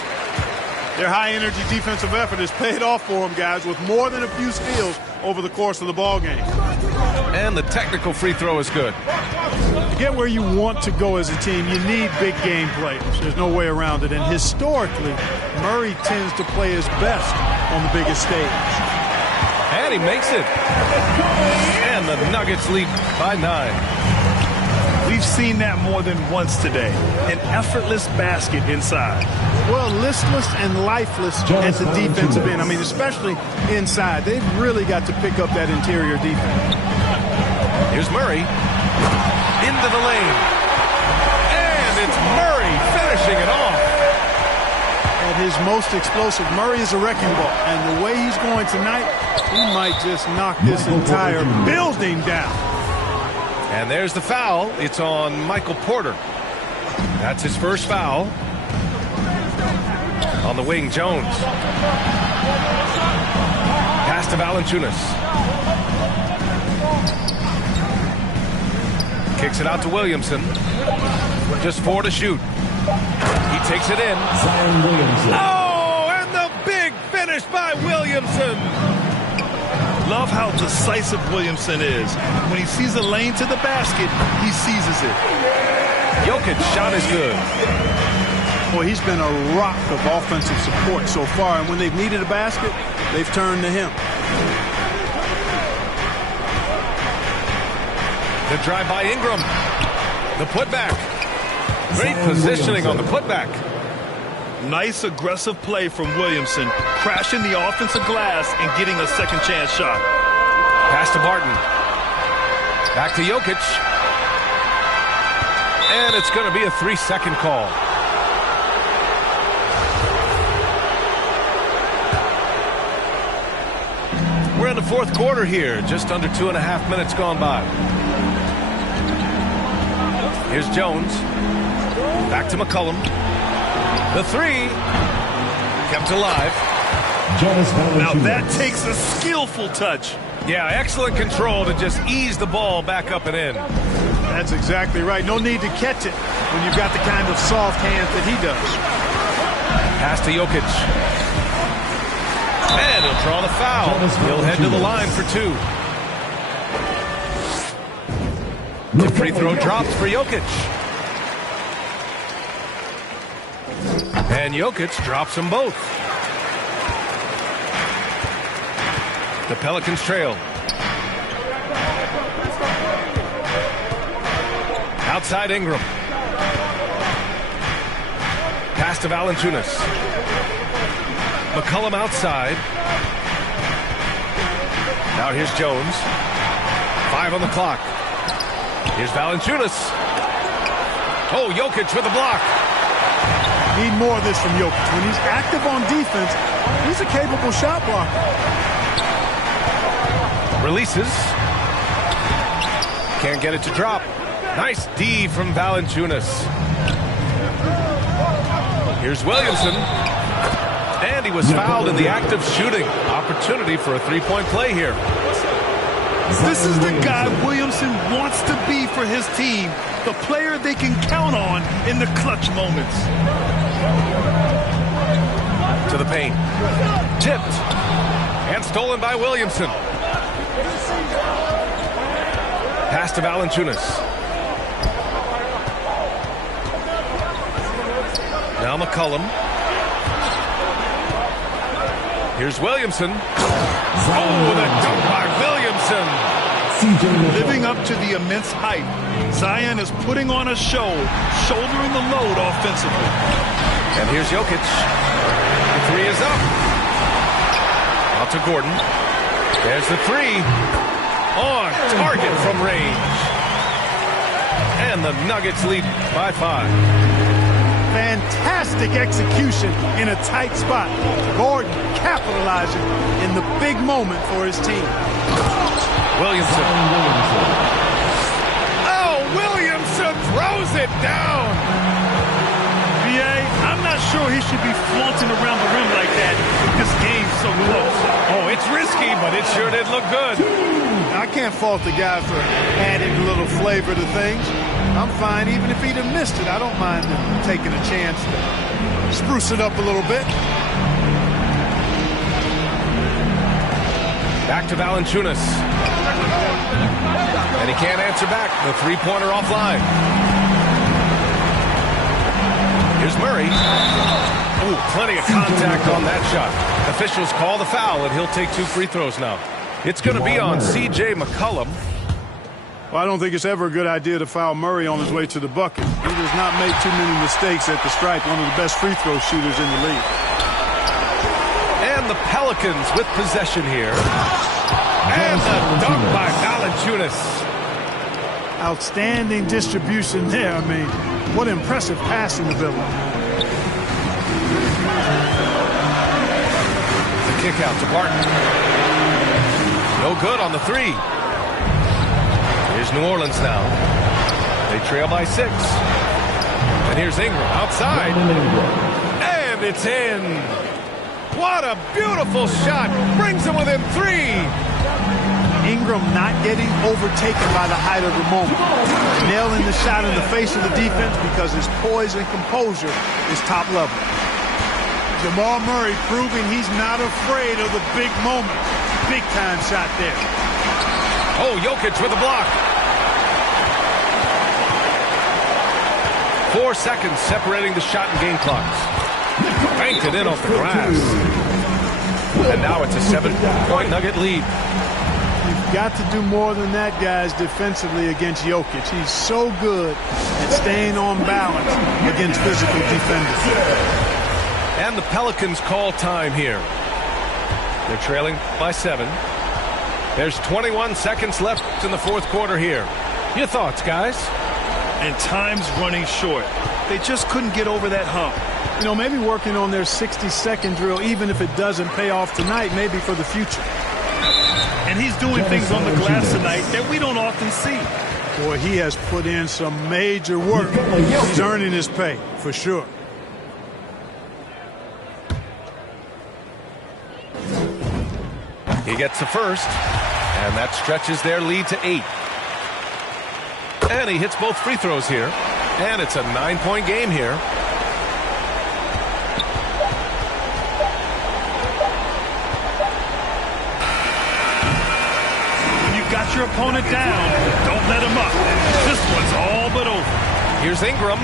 Their high-energy defensive effort has paid off for them, guys, with more than a few steals over the course of the ball game. And the technical free throw is good. To get where you want to go as a team, you need big game players. There's no way around it. And historically, Murray tends to play his best on the biggest stage. And he makes it. And the Nuggets lead by 9. We've seen that more than once today. An effortless basket inside. Well, listless and lifeless at the defensive end. I mean, especially inside. They've really got to pick up that interior defense. Here's Murray. Into the lane. And it's Murray finishing it off. At his most explosive, Murray is a wrecking ball. And the way he's going tonight, he might just knock this entire building down. And there's the foul. It's on Michael Porter. That's his first foul. On the wing, Jones. Pass to Valanciunas. Kicks it out to Williamson. Just 4 to shoot. He takes it in. Oh, and the big finish by Williamson. Love how decisive Williamson is. When he sees a lane to the basket, he seizes it. Jokic shot is good. Boy, he's been a rock of offensive support so far, and when they've needed a basket, they've turned to him. The drive by Ingram. The putback. Great positioning on the putback. Nice aggressive play from Williamson, crashing the offensive glass and getting a second chance shot. Pass to Barton. Back to Jokic. And it's going to be a 3-second call. We're in the fourth quarter here, just under 2.5 minutes gone by. Here's Jones. Back to McCollum. The 3 kept alive. Now that takes a skillful touch. Yeah, excellent control to just ease the ball back up and in. That's exactly right. No need to catch it when you've got the kind of soft hands that he does. Pass to Jokic. And he'll draw the foul. He'll head to the line for 2. The free throw drops for Jokic. And Jokic drops them both. The Pelicans trail. Outside Ingram. Pass to Valanciunas. McCollum outside. Now here's Jones. 5 on the clock. Here's Valanciunas. Oh, Jokic with a block. Need more of this from Jokic. When he's active on defense, he's a capable shot blocker. Releases. Can't get it to drop. Nice D from Valanciunas. Here's Williamson. And he was fouled in the act of shooting. Opportunity for a three-point play here. This is the guy Williamson wants to be for his team. The player they can count on in the clutch moments. To the paint. Tipped. And stolen by Williamson. Pass to Valanciunas. Now McCollum. Here's Williamson. Oh, the dunk by Williamson. Living up to the immense hype, Zion is putting on a show, shouldering the load offensively. And here's Jokic. The 3 is up. Out to Gordon. There's the three. On target from range. And the Nuggets lead by 5. Fantastic execution in a tight spot. Gordon capitalizing in the big moment for his team. Williamson. Oh, Williamson throws it down. B.A., I'm not sure he should be flaunting around the rim like that. This game's so close. Oh, it's risky, but it sure did look good. I can't fault the guy for adding a little flavor to things. I'm fine even if he'd have missed it. I don't mind him taking a chance to spruce it up a little bit. Back to Valanciunas. And he can't answer back. The three-pointer offline. Here's Murray. Ooh, plenty of contact on that shot. Officials call the foul, and he'll take 2 free throws now. It's going to be on C.J. McCollum. Well, I don't think it's ever a good idea to foul Murray on his way to the bucket. He does not make too many mistakes at the stripe, one of the best free throw shooters in the league. And the Pelicans with possession here. And the dunk by Valanciunas. Outstanding distribution there. I mean, what impressive passing ability. The kick out to Barton. No good on the three. Here's New Orleans now. They trail by 6. And here's Ingram outside. And it's in. What a beautiful shot. Brings them within 3. Ingram not getting overtaken by the height of the moment. Nailing the shot in the face of the defense because his poise and composure is top level. Jamal Murray proving he's not afraid of the big moment. Big time shot there. Oh, Jokic with a block. 4 seconds separating the shot and game clocks. Banked it in off the grass. And now it's a 7-point Nugget lead. You've got to do more than that, guys, defensively against Jokic. He's so good at staying on balance against physical defenders. And the Pelicans call time here. They're trailing by 7. There's 21 seconds left in the 4th quarter here. Your thoughts, guys? And time's running short. They just couldn't get over that hump. You know, maybe working on their 60-second drill, even if it doesn't pay off tonight, maybe for the future. And he's doing things on the glass tonight that we don't often see. Boy, he has put in some major work. He's earning his pay, for sure. He gets the first, and that stretches their lead to 8. And he hits both free throws here, and it's a 9-point game here. When you've got your opponent down, don't let him up. This one's all but over. Here's Ingram.